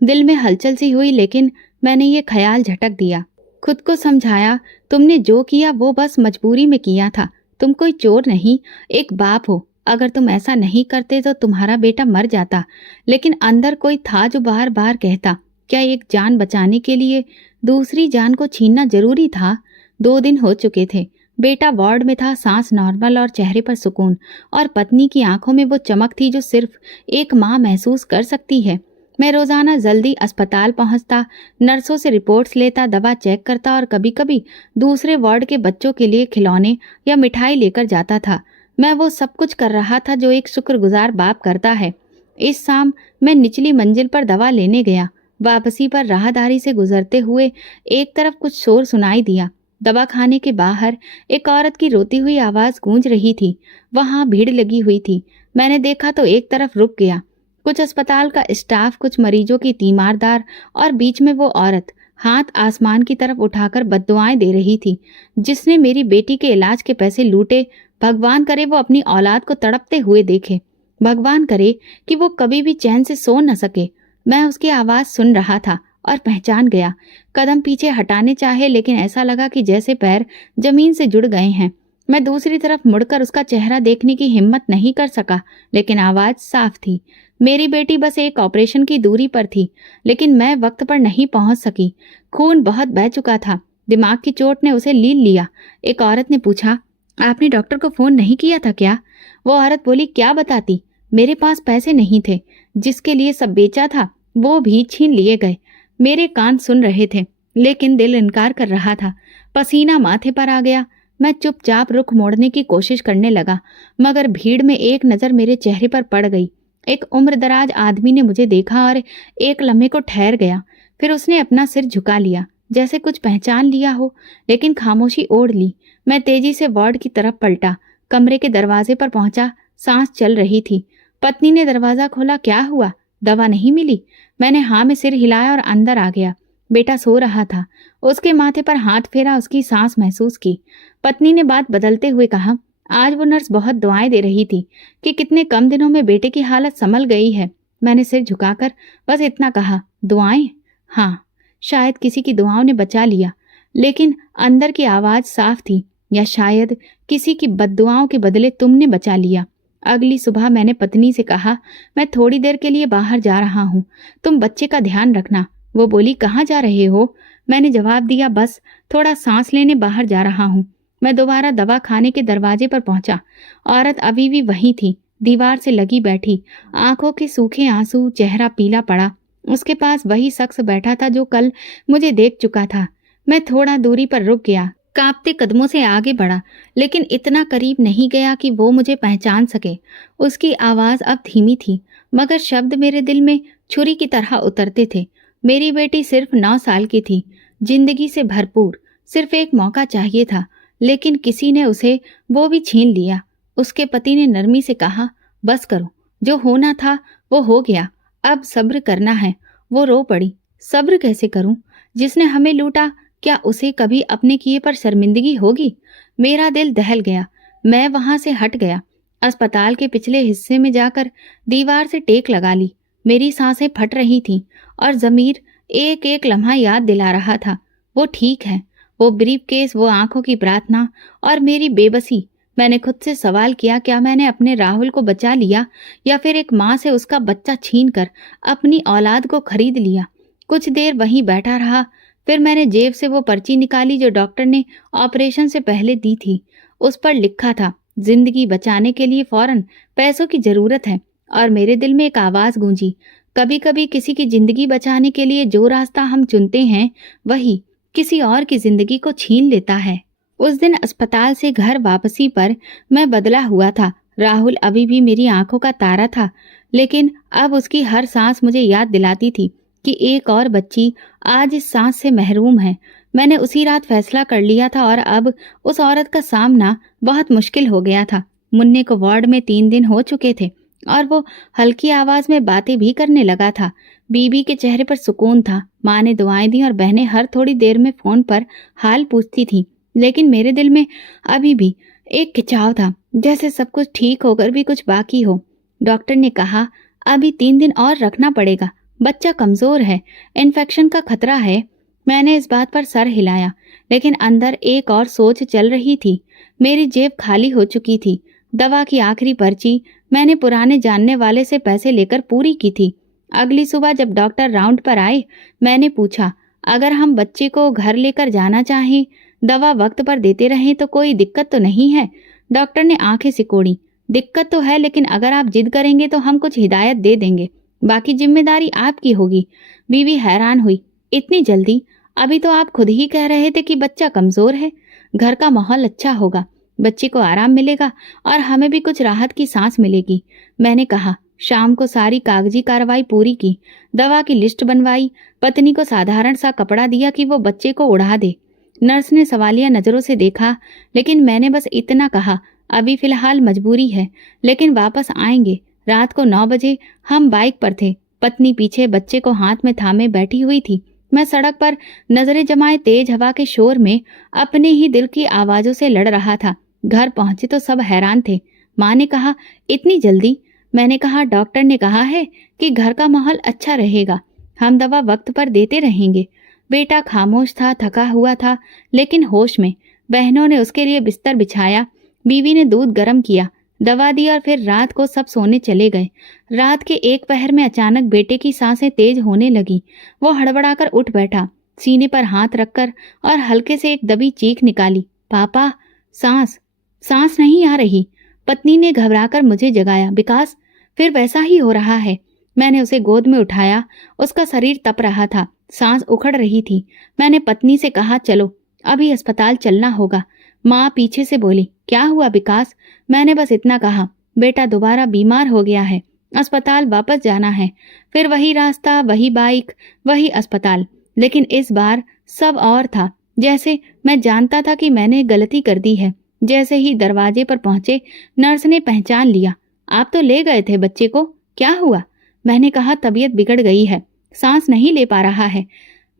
दिल में हलचल सी हुई, लेकिन मैंने ये ख्याल झटक दिया। खुद को समझाया, तुमने जो किया वो बस मजबूरी में किया था। तुम कोई चोर नहीं, एक बाप हो। अगर तुम ऐसा नहीं करते तो तुम्हारा बेटा मर जाता। लेकिन अंदर कोई था जो बार बार कहता, क्या एक जान बचाने के लिए दूसरी जान को छीनना जरूरी था? 2 दिन हो चुके थे। बेटा वार्ड में था, सांस नॉर्मल और चेहरे पर सुकून, और पत्नी की आंखों में वो चमक थी जो सिर्फ एक माँ महसूस कर सकती है। मैं रोजाना जल्दी अस्पताल पहुंचता, नर्सों से रिपोर्ट्स लेता, दवा चेक करता और कभी कभी दूसरे वार्ड के बच्चों के लिए खिलौने या मिठाई लेकर जाता था। मैं वो सब कुछ कर रहा था जो एक शुक्रगुजार बाप करता है। इस शाम मैं निचली मंजिल पर दवा लेने गया। वापसी पर राहदारी से गुजरते हुए एक तरफ कुछ शोर सुनाई दिया। दवा खाने के बाहर एक औरत की रोती हुई आवाज गूंज रही थी। वहां भीड़ लगी हुई थी। मैंने देखा तो एक तरफ रुक गया। कुछ अस्पताल का स्टाफ, कुछ मरीजों की तीमारदार, और बीच में वो औरत हाथ आसमान की तरफ उठाकर बद्दुआएं दे रही थी। जिसने मेरी बेटी के इलाज के पैसे लूटे, भगवान करे वो अपनी औलाद को तड़पते हुए देखे। भगवान करे कि वो कभी भी चैन से सो न सके। मैं उसकी आवाज सुन रहा था और पहचान गया। कदम पीछे हटाने चाहे, लेकिन ऐसा लगा कि जैसे पैर जमीन से जुड़ गए हैं। मैं दूसरी तरफ मुड़कर उसका चेहरा देखने की हिम्मत नहीं कर सका, लेकिन आवाज साफ थी। मेरी बेटी बस एक ऑपरेशन की दूरी पर थी, लेकिन मैं वक्त पर नहीं पहुंच सकी। खून बहुत बह चुका था। दिमाग की चोट ने उसे लील लिया। एक औरत ने पूछा, आपने डॉक्टर को फोन नहीं किया था क्या? वो औरत बोली, क्या बताती, मेरे पास पैसे नहीं थे। जिसके लिए सब बेचा था वो भी छीन लिए गए। मेरे कान सुन रहे थे, लेकिन दिल इनकार कर रहा था। पसीना माथे पर आ गया। मैं चुपचाप रुख मोड़ने की कोशिश करने लगा, मगर भीड़ में एक नजर मेरे चेहरे पर पड़ गई। एक उम्रदराज आदमी ने मुझे देखा और एक लम्हे को ठहर गया। फिर उसने अपना सिर झुका लिया, जैसे कुछ पहचान लिया हो, लेकिन खामोशी ओढ़ ली। मैं तेजी से वार्ड की तरफ पलटा। कमरे के दरवाजे पर पहुंचा। सांस चल रही थी। पत्नी ने दरवाजा खोला, क्या हुआ, दवा नहीं मिली? मैंने हाँ में सिर हिलाया और अंदर आ गया। बेटा सो रहा था। उसके माथे पर हाथ फेरा, उसकी सांस महसूस की। पत्नी ने बात बदलते हुए कहा, आज वो नर्स बहुत दुआएं दे रही थी कि कितने कम दिनों में बेटे की हालत संभल गई है। मैंने सिर झुकाकर बस इतना कहा, दुआएं? हाँ, शायद किसी की दुआओं ने बचा लिया। लेकिन अंदर की आवाज साफ थी, या शायद किसी की बद्दुआओं के बदले तुमने बचा लिया। अगली सुबह मैंने पत्नी से कहा, मैं थोड़ी देर के लिए बाहर जा रहा हूँ, तुम बच्चे का ध्यान रखना। वो बोली, कहाँ जा रहे हो? मैंने जवाब दिया, बस थोड़ा सांस लेने बाहर जा रहा हूँ। मैं दोबारा दवा खाने के दरवाजे पर पहुंचा। औरत अभी भी वही थी, दीवार से लगी बैठी, आंखों के सूखे आंसू, चेहरा पीला पड़ा। उसके पास वही शख्स बैठा था जो कल मुझे देख चुका था। मैं थोड़ा दूरी पर रुक गया, कांपते कदमों से आगे बढ़ा, लेकिन इतना करीब नहीं गया कि वो मुझे पहचान सके। उसकी आवाज अब धीमी थी, मगर शब्द मेरे दिल में छुरी की तरह उतरते थे। मेरी बेटी सिर्फ 9 साल की थी, जिंदगी से भरपूर, सिर्फ एक मौका चाहिए था, लेकिन किसी ने उसे वो भी छीन लिया। उसके पति ने नरमी से कहा, बस करो, जो होना था वो हो गया, अब सब्र करना है। वो रो पड़ी, सब्र कैसे करूं? जिसने हमें लूटा, क्या उसे कभी अपने किए पर शर्मिंदगी होगी? मेरा दिल दहल गया। मैं वहां से हट गया। अस्पताल के पिछले हिस्से में जाकर दीवार से टेक लगा ली। मेरी सांसें फट रही थीं और ज़मीर एक एक लम्हा याद दिला रहा था, वो ठीक है। वो ब्रीफकेस, वो आंखों की प्रार्थना और मेरी बेबसी। मैंने खुद से सवाल किया, क्या मैंने अपने राहुल को बचा लिया या फिर एक माँ से उसका बच्चा छीनकर अपनी औलाद को खरीद लिया? कुछ देर वहीं बैठा रहा, फिर मैंने जेब से वो पर्ची निकाली जो डॉक्टर ने ऑपरेशन से पहले दी थी। उस पर लिखा था, जिंदगी बचाने के लिए फौरन पैसों की जरूरत है। और मेरे दिल में एक आवाज गूंजी, कभी कभी किसी की जिंदगी बचाने के लिए जो रास्ता हम चुनते हैं, वही किसी और की जिंदगी को छीन लेता है। उस दिन अस्पताल से घर वापसी पर मैं बदला हुआ था। राहुल अभी भी मेरी आंखों का तारा था, लेकिन अब उसकी हर सांस मुझे याद दिलाती थी कि एक और बच्ची आज इस सांस से महरूम है। मैंने उसी रात फैसला कर लिया था और अब उस औरत का सामना बहुत मुश्किल हो गया था। मुन्ने को वार्ड में 3 दिन हो चुके थे और वो हल्की आवाज में बातें भी करने लगा था। बीबी के चेहरे पर सुकून था। माँ ने दुआएं दी और बहनें हर थोड़ी देर में फोन पर हाल पूछती थीं। लेकिन मेरे दिल में अभी भी एक खिंचाव था, जैसे सब कुछ ठीक होकर भी कुछ बाकी हो। डॉक्टर ने कहा, अभी 3 दिन और रखना पड़ेगा, बच्चा कमजोर है, इन्फेक्शन का खतरा है। मैंने इस बात पर सर हिलाया, लेकिन अंदर एक और सोच चल रही थी। मेरी जेब खाली हो चुकी थी। दवा की आखिरी पर्ची मैंने पुराने जानने वाले से पैसे लेकर पूरी की थी। अगली सुबह जब डॉक्टर राउंड पर आए, मैंने पूछा, अगर हम बच्चे को घर लेकर जाना चाहें, दवा वक्त पर देते रहें तो कोई दिक्कत तो नहीं है? डॉक्टर ने आंखें सिकोड़ी, दिक्कत तो है, लेकिन अगर आप जिद करेंगे तो हम कुछ हिदायत दे देंगे, बाकी जिम्मेदारी आपकी होगी। बीवी हैरान हुई, इतनी जल्दी? अभी तो आप खुद ही कह रहे थे कि बच्चा कमजोर है। घर का माहौल अच्छा होगा, बच्चे को आराम मिलेगा और हमें भी कुछ राहत की सांस मिलेगी। मैंने कहा। शाम को सारी कागजी कार्रवाई पूरी की, दवा की लिस्ट बनवाई, पत्नी को साधारण सा कपड़ा दिया कि वो बच्चे को उड़ा दे। नर्स ने सवालिया नजरों से देखा, लेकिन मैंने बस इतना कहा, अभी फिलहाल मजबूरी है, लेकिन वापस आएंगे। रात को 9 बजे हम बाइक पर थे। पत्नी पीछे बच्चे को हाथ में थामे बैठी हुई थी। मैं सड़क पर नजरें जमाए तेज हवा के शोर में अपने ही दिल की आवाजों से लड़ रहा था। घर पहुंचे तो सब हैरान थे। माँ ने कहा, इतनी जल्दी? मैंने कहा, डॉक्टर ने कहा है कि घर का माहौल अच्छा रहेगा, हम दवा वक्त पर देते रहेंगे। बेटा खामोश था, थका हुआ था, लेकिन होश में। बहनों ने उसके लिए बिस्तर बिछाया, बीवी ने दूध गर्म किया, दवा दी और फिर रात को सब सोने चले गए। रात के एक पहर में अचानक बेटे की सांसें तेज होने लगी। वो हड़बड़ाकर उठ बैठा, सीने पर हाथ रखकर, और हल्के से एक दबी चीख निकाली, पापा, सांस सांस नहीं आ रही। पत्नी ने घबराकर मुझे जगाया, विकास, फिर वैसा ही हो रहा है। मैंने उसे गोद में उठाया, उसका शरीर तप रहा था, सांस उखड़ रही थी। मैंने पत्नी से कहा, चलो अभी अस्पताल चलना होगा। माँ पीछे से बोली, क्या हुआ विकास? मैंने बस इतना कहा, बेटा दोबारा बीमार हो गया है, अस्पताल वापस जाना है। फिर वही रास्ता, वही बाइक, वही अस्पताल, लेकिन इस बार सब और था। जैसे मैं जानता था कि मैंने गलती कर दी है। जैसे ही दरवाजे पर पहुंचे, नर्स ने पहचान लिया, आप तो ले गए थे बच्चे को, क्या हुआ? मैंने कहा, तबीयत बिगड़ गई है, सांस नहीं ले पा रहा है।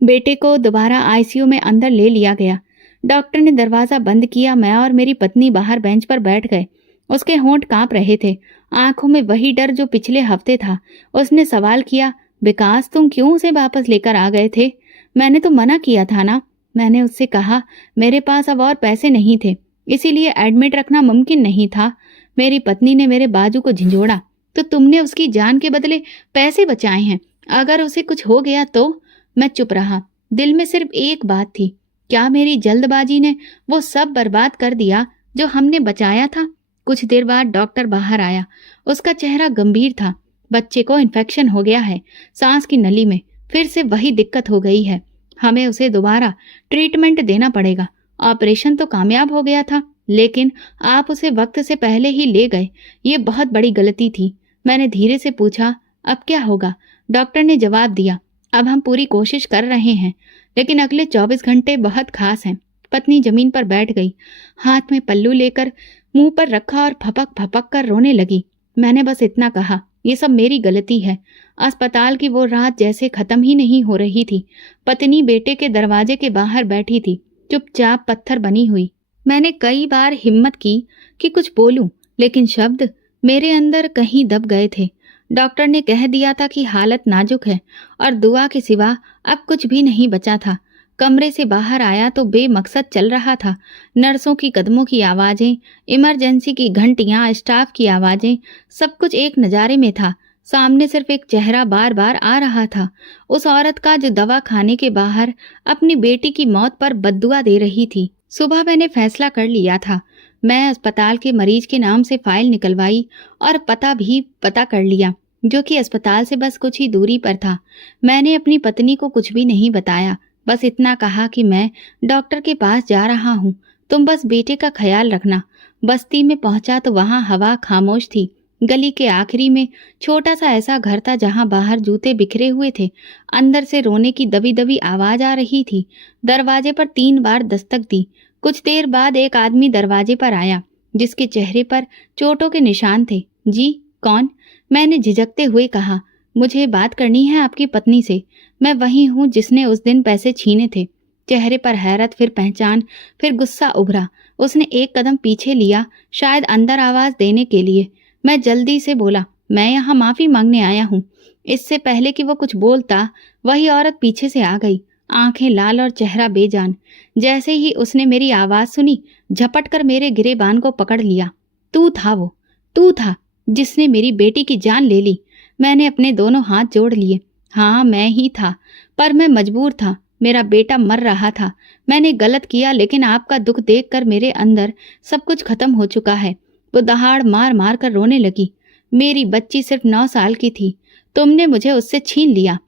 बेटे को दोबारा आईसीयू में अंदर ले लिया गया। डॉक्टर ने दरवाजा बंद किया। मैं और मेरी पत्नी बाहर बेंच पर बैठ गए। उसके होंठ कांप रहे थे, आंखों में वही डर जो पिछले हफ्ते था। उसने सवाल किया, विकास, तुम क्यों उसे वापस लेकर आ गए थे? मैंने तो मना किया था ना। मैंने उससे कहा, मेरे पास अब और पैसे नहीं थे, इसीलिए एडमिट रखना मुमकिन नहीं था। मेरी पत्नी ने मेरे बाजू को झंझोड़ा, तो तुमने उसकी जान के बदले पैसे बचाए हैं, अगर उसे कुछ हो गया तो? मैं चुप रहा। दिल में सिर्फ एक बात थी, क्या मेरी जल्दबाजी ने वो सब बर्बाद कर दिया जो हमने बचाया था? कुछ देर बाद डॉक्टर बाहर आया। उसका चेहरा गंभीर था। बच्चे को इन्फेक्शन हो गया है, सांस की नली में फिर से वही दिक्कत हो गई है। हमें उसे दोबारा ट्रीटमेंट देना पड़ेगा। ऑपरेशन तो कामयाब हो गया था, लेकिन आप उसे वक्त से पहले ही ले गए। ये बहुत बड़ी गलती थी। मैंने धीरे से पूछा, अब क्या होगा? डॉक्टर ने जवाब दिया, अब हम पूरी कोशिश कर रहे हैं, लेकिन अगले 24 घंटे बहुत खास हैं। पत्नी जमीन पर बैठ गई, हाथ में पल्लू लेकर मुंह पर रखा और फपक फपक कर रोने लगी। मैंने बस इतना कहा, ये सब मेरी गलती है। अस्पताल की वो रात जैसे खत्म ही नहीं हो रही थी। पत्नी बेटे के दरवाजे के बाहर बैठी थी, चुपचाप पत्थर बनी हुई। मैंने कई बार हिम्मत की कि कुछ बोलूं, लेकिन शब्द मेरे अंदर कहीं दब गए थे। डॉक्टर ने कह दिया था कि हालत नाजुक है और दुआ के सिवा अब कुछ भी नहीं बचा था। कमरे से बाहर आया तो बेमकसद चल रहा था। नर्सों की कदमों की आवाजें, इमरजेंसी की घंटियां, स्टाफ की आवाजें, सब कुछ एक नज़ारे में था। सामने सिर्फ एक चेहरा बार बार आ रहा था, उस औरत का जो दवा खाने के बाहर अपनी बेटी की मौत पर बद्दुआ दे रही थी। सुबह मैंने फैसला कर लिया था। मैं अस्पताल के मरीज के नाम से फाइल निकलवाई और पता भी पता कर लिया, जो कि अस्पताल से बस कुछ ही दूरी पर था। मैंने अपनी पत्नी को कुछ भी नहीं बताया, बस इतना कहा कि मैं डॉक्टर के पास जा रहा हूँ, तुम बस बेटे का ख्याल रखना। बस्ती में पहुंचा तो वहां हवा खामोश थी। गली के आखिरी में छोटा सा ऐसा घर था जहां बाहर जूते बिखरे हुए थे। अंदर से रोने की दबी दबी आवाज आ रही थी। दरवाजे पर 3 बार दस्तक दी। कुछ देर बाद एक आदमी दरवाजे पर आया, जिसके चेहरे पर चोटों के निशान थे। जी, कौन? मैंने झिझकते हुए कहा, मुझे बात करनी है आपकी पत्नी से। मैं वही हूँ जिसने उस दिन पैसे छीने थे। चेहरे पर हैरत, फिर पहचान, फिर गुस्सा उभरा। उसने एक कदम पीछे लिया, शायद अंदर आवाज देने के लिए। मैं जल्दी से बोला, मैं यहाँ माफी मांगने आया हूँ। इससे पहले कि वो कुछ बोलता, वही औरत पीछे से आ गई, आंखें लाल और चेहरा बेजान। जैसे ही उसने मेरी आवाज सुनी, झपट कर मेरे गिरेबान को पकड़ लिया। तू था वो, तू था जिसने मेरी बेटी की जान ले ली। मैंने अपने दोनों हाथ जोड़ लिए। हाँ, मैं ही था, पर मैं मजबूर था। मेरा बेटा मर रहा था। मैंने गलत किया, लेकिन आपका दुख देखकर मेरे अंदर सब कुछ खत्म हो चुका है। वो दहाड़ मार मार कर रोने लगी। मेरी बच्ची सिर्फ 9 साल की थी। तुमने मुझे उससे छीन लिया।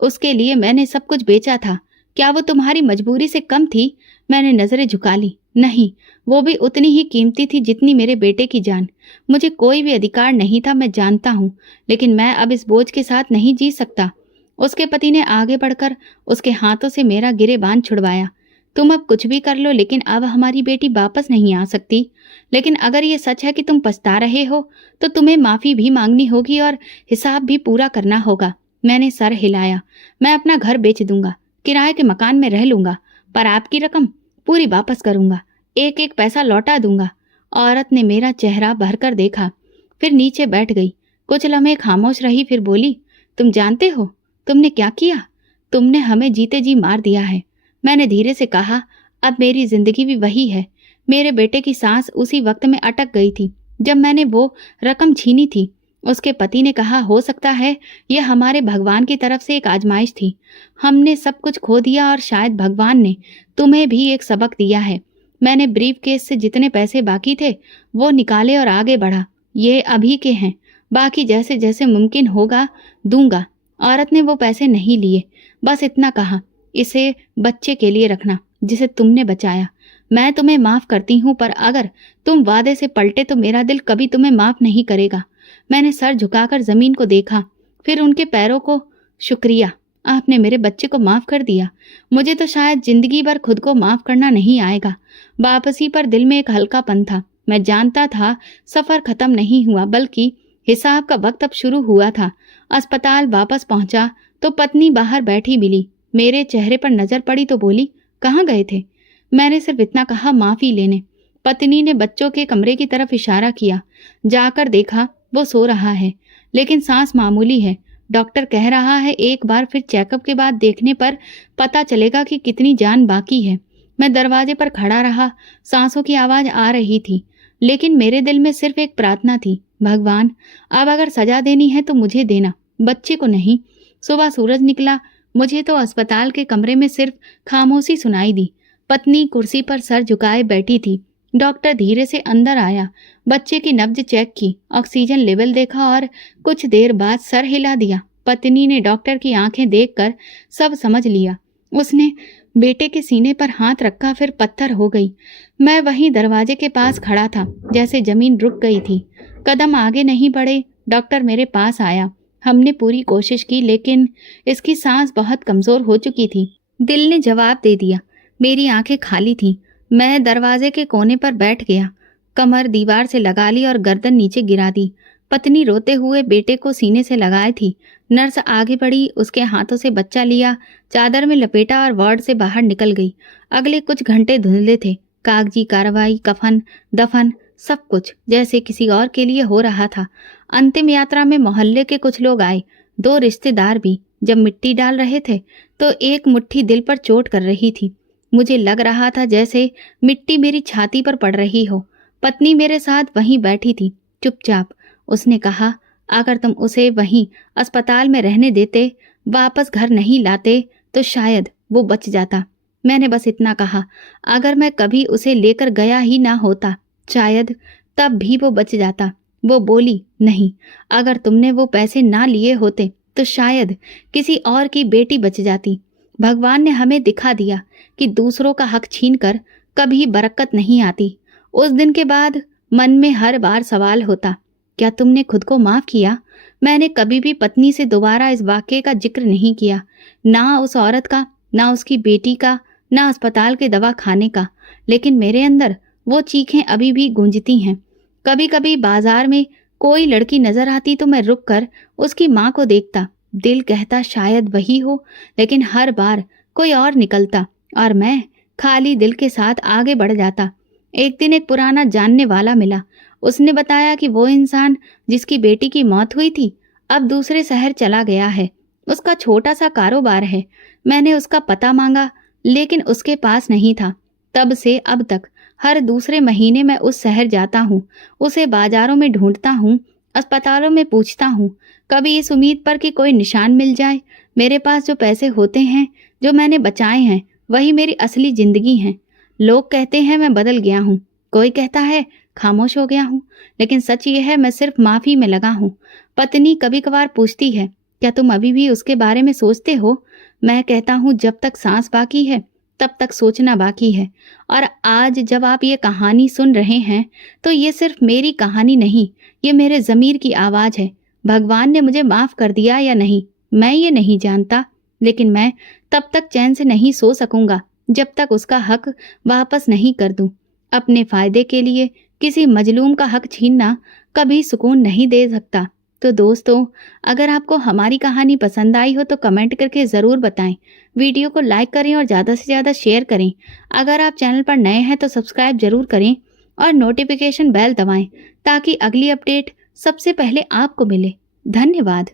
उसके लिए मैंने सब कुछ बेचा था। क्या वो तुम्हारी मजबूरी से कम थी? मैंने नजरें झुका ली। नहीं, वो भी उतनी ही कीमती थी जितनी मेरे बेटे की जान। मुझे कोई भी अधिकार नहीं था, मैं जानता हूँ, लेकिन मैं अब इस बोझ के साथ नहीं जी सकता। उसके पति ने आगे बढ़कर उसके हाथों से मेरा गिरेबान छुड़वाया। तुम अब कुछ भी कर लो, लेकिन अब हमारी बेटी वापस नहीं आ सकती। लेकिन अगर ये सच है कि तुम पछता रहे हो, तो तुम्हें माफी भी मांगनी होगी और हिसाब भी पूरा करना होगा। मैंने सर हिलाया। मैं अपना घर बेच दूंगा, किराए के मकान में रह लूंगा, पर आपकी रकम पूरी वापस करूंगा, एक एक पैसा लौटा दूंगा। औरत ने मेरा चेहरा भरकर देखा, फिर नीचे बैठ गई। कुछ लम्हे खामोश रही, फिर बोली, तुम जानते हो तुमने क्या किया? तुमने हमें जीते जी मार दिया है। मैंने धीरे से कहा, अब मेरी जिंदगी भी वही है। मेरे बेटे की सांस उसी वक्त में अटक गई थी जब मैंने वो रकम छीनी थी। उसके पति ने कहा, हो सकता है यह हमारे भगवान की तरफ से एक आजमाइश थी। हमने सब कुछ खो दिया और शायद भगवान ने तुम्हें भी एक सबक दिया है। मैंने ब्रीफ केस से जितने पैसे बाकी थे वो निकाले और आगे बढ़ा। ये अभी के हैं, बाकी जैसे जैसे मुमकिन होगा दूंगा। औरत ने वो पैसे नहीं लिए, बस इतना कहा, इसे बच्चे के लिए रखना जिसे तुमने बचाया। मैं तुम्हें माफ करती हूँ, पर अगर तुम वादे से पलटे तो मेरा दिल कभी तुम्हें माफ नहीं करेगा। मैंने सर झुकाकर जमीन को देखा, फिर उनके पैरों को। शुक्रिया, आपने मेरे बच्चे को माफ कर दिया। मुझे तो शायद जिंदगी भर खुद को माफ करना नहीं आएगा। वापसी पर दिल में एक हल्कापन था। मैं जानता था सफर खत्म नहीं हुआ, बल्कि हिसाब का वक्त अब शुरू हुआ था। अस्पताल वापस पहुंचा तो पत्नी बाहर बैठी मिली। मेरे चेहरे पर नजर पड़ी तो बोली, कहाँ गए थे? मैंने सिर्फ इतना कहा, माफी लेने। पत्नी ने बच्चों के कमरे की तरफ इशारा किया। जाकर देखा, वो सो रहा है, लेकिन सांस मामूली है। डॉक्टर कह रहा है एक बार फिर चेकअप के बाद देखने पर पता चलेगा कि कितनी जान बाकी है। मैं दरवाजे पर खड़ा रहा। सांसों की आवाज आ रही थी, लेकिन मेरे दिल में सिर्फ एक प्रार्थना थी, भगवान, अब अगर सजा देनी है तो मुझे देना, बच्चे को नहीं। सुबह सूरज निकला, मुझे तो अस्पताल के कमरे में सिर्फ खामोशी सुनाई दी। पत्नी कुर्सी पर सर झुकाए बैठी थी। डॉक्टर धीरे से अंदर आया, बच्चे की नब्ज चेक की, ऑक्सीजन लेवल देखा और कुछ देर बाद सर हिला दिया। पत्नी ने डॉक्टर की आंखें देखकर सब समझ लिया। उसने बेटे के सीने पर हाथ रखा, फिर पत्थर हो गई। मैं वहीं दरवाजे के पास खड़ा था, जैसे जमीन रुक गई थी। कदम आगे नहीं बढ़े। डॉक्टर मेरे पास आया। हमने पूरी कोशिश की, लेकिन इसकी सांस बहुत कमजोर हो चुकी थी। दिल ने जवाब दे दिया। मेरी आंखें खाली थीं। मैं दरवाजे के कोने पर बैठ गया, कमर दीवार से लगा ली और गर्दन नीचे गिरा दी। पत्नी रोते हुए बेटे को सीने से लगाए थी। नर्स आगे बढ़ी, उसके हाथों से बच्चा लिया, चादर में लपेटा और वार्ड से बाहर निकल गई। अगले कुछ घंटे धुंधले थे। कागजी कार्रवाई, कफन, दफन, सब कुछ जैसे किसी और के लिए हो रहा था। अंतिम यात्रा में मोहल्ले के कुछ लोग आए, 2 रिश्तेदार भी। जब मिट्टी डाल रहे थे तो एक मुट्ठी दिल पर चोट कर रही थी। मुझे लग रहा था जैसे मिट्टी मेरी छाती पर पड़ रही हो। पत्नी मेरे साथ वहीं बैठी थी, चुपचाप। उसने कहा, अगर तुम उसे वहीं अस्पताल में रहने देते, वापस घर नहीं लाते, तो शायद वो बच जाता। मैंने बस इतना कहा। अगर मैं कभी उसे लेकर गया ही ना होता, शायद तब भी वो बच जाता। वो बोली, नहीं, अगर तुमने वो पैसे ना लिए होते तो शायद किसी और की बेटी बच जाती। भगवान ने हमें दिखा दिया कि दूसरों का हक छीनकर कभी बरकत नहीं आती। उस दिन के बाद मन में हर बार सवाल होता, क्या तुमने खुद को माफ किया? मैंने कभी भी पत्नी से दोबारा इस वाकये का जिक्र नहीं किया, ना उस औरत का, ना उसकी बेटी का, ना अस्पताल के दवा खाने का। लेकिन मेरे अंदर वो चीखें अभी भी गूंजती हैं। कभी कभी बाजार में कोई लड़की नजर आती तो मैं रुक कर उसकी माँ को देखता। दिल कहता शायद वही हो, लेकिन हर बार कोई और निकलता और मैं खाली दिल के साथ आगे बढ़ जाता। एक दिन एक पुराना जानने वाला मिला। उसने बताया कि वो इंसान जिसकी बेटी की मौत हुई थी, अब दूसरे शहर चला गया है। उसका छोटा सा कारोबार है। मैंने उसका पता मांगा, लेकिन उसके पास नहीं था। तब से अब तक हर दूसरे महीने मैं उस शहर जाता हूँ, उसे बाजारों में ढूंढता हूँ, अस्पतालों में पूछता हूँ, कभी इस उम्मीद पर कि कोई निशान मिल जाए। मेरे पास जो पैसे होते हैं, जो मैंने बचाए हैं, वही मेरी असली जिंदगी है। लोग कहते हैं मैं बदल गया हूँ, कोई कहता है खामोश हो गया हूँ, लेकिन सच ये है मैं सिर्फ माफी में लगा हूँ। पत्नी कभी कभार पूछती है, क्या तुम अभी भी उसके बारे में सोचते हो? मैं कहता हूँ जब तक सांस बाकी है तब तक सोचना बाकी है। और आज जब आप ये कहानी सुन रहे हैं तो ये सिर्फ मेरी कहानी नहीं, ये मेरे ज़मीर की आवाज़ है। भगवान ने मुझे माफ़ कर दिया या नहीं, मैं ये नहीं जानता, लेकिन मैं तब तक चैन से नहीं सो सकूंगा जब तक उसका हक वापस नहीं कर दूं। अपने फ़ायदे के लिए किसी मजलूम का हक छीनना कभी सुकून नहीं दे सकता। तो दोस्तों, अगर आपको हमारी कहानी पसंद आई हो तो कमेंट करके ज़रूर बताएं। वीडियो को लाइक करें और ज़्यादा से ज़्यादा शेयर करें। अगर आप चैनल पर नए हैं तो सब्सक्राइब ज़रूर करें और नोटिफिकेशन बेल दबाएं ताकि अगली अपडेट सबसे पहले आपको मिले। धन्यवाद।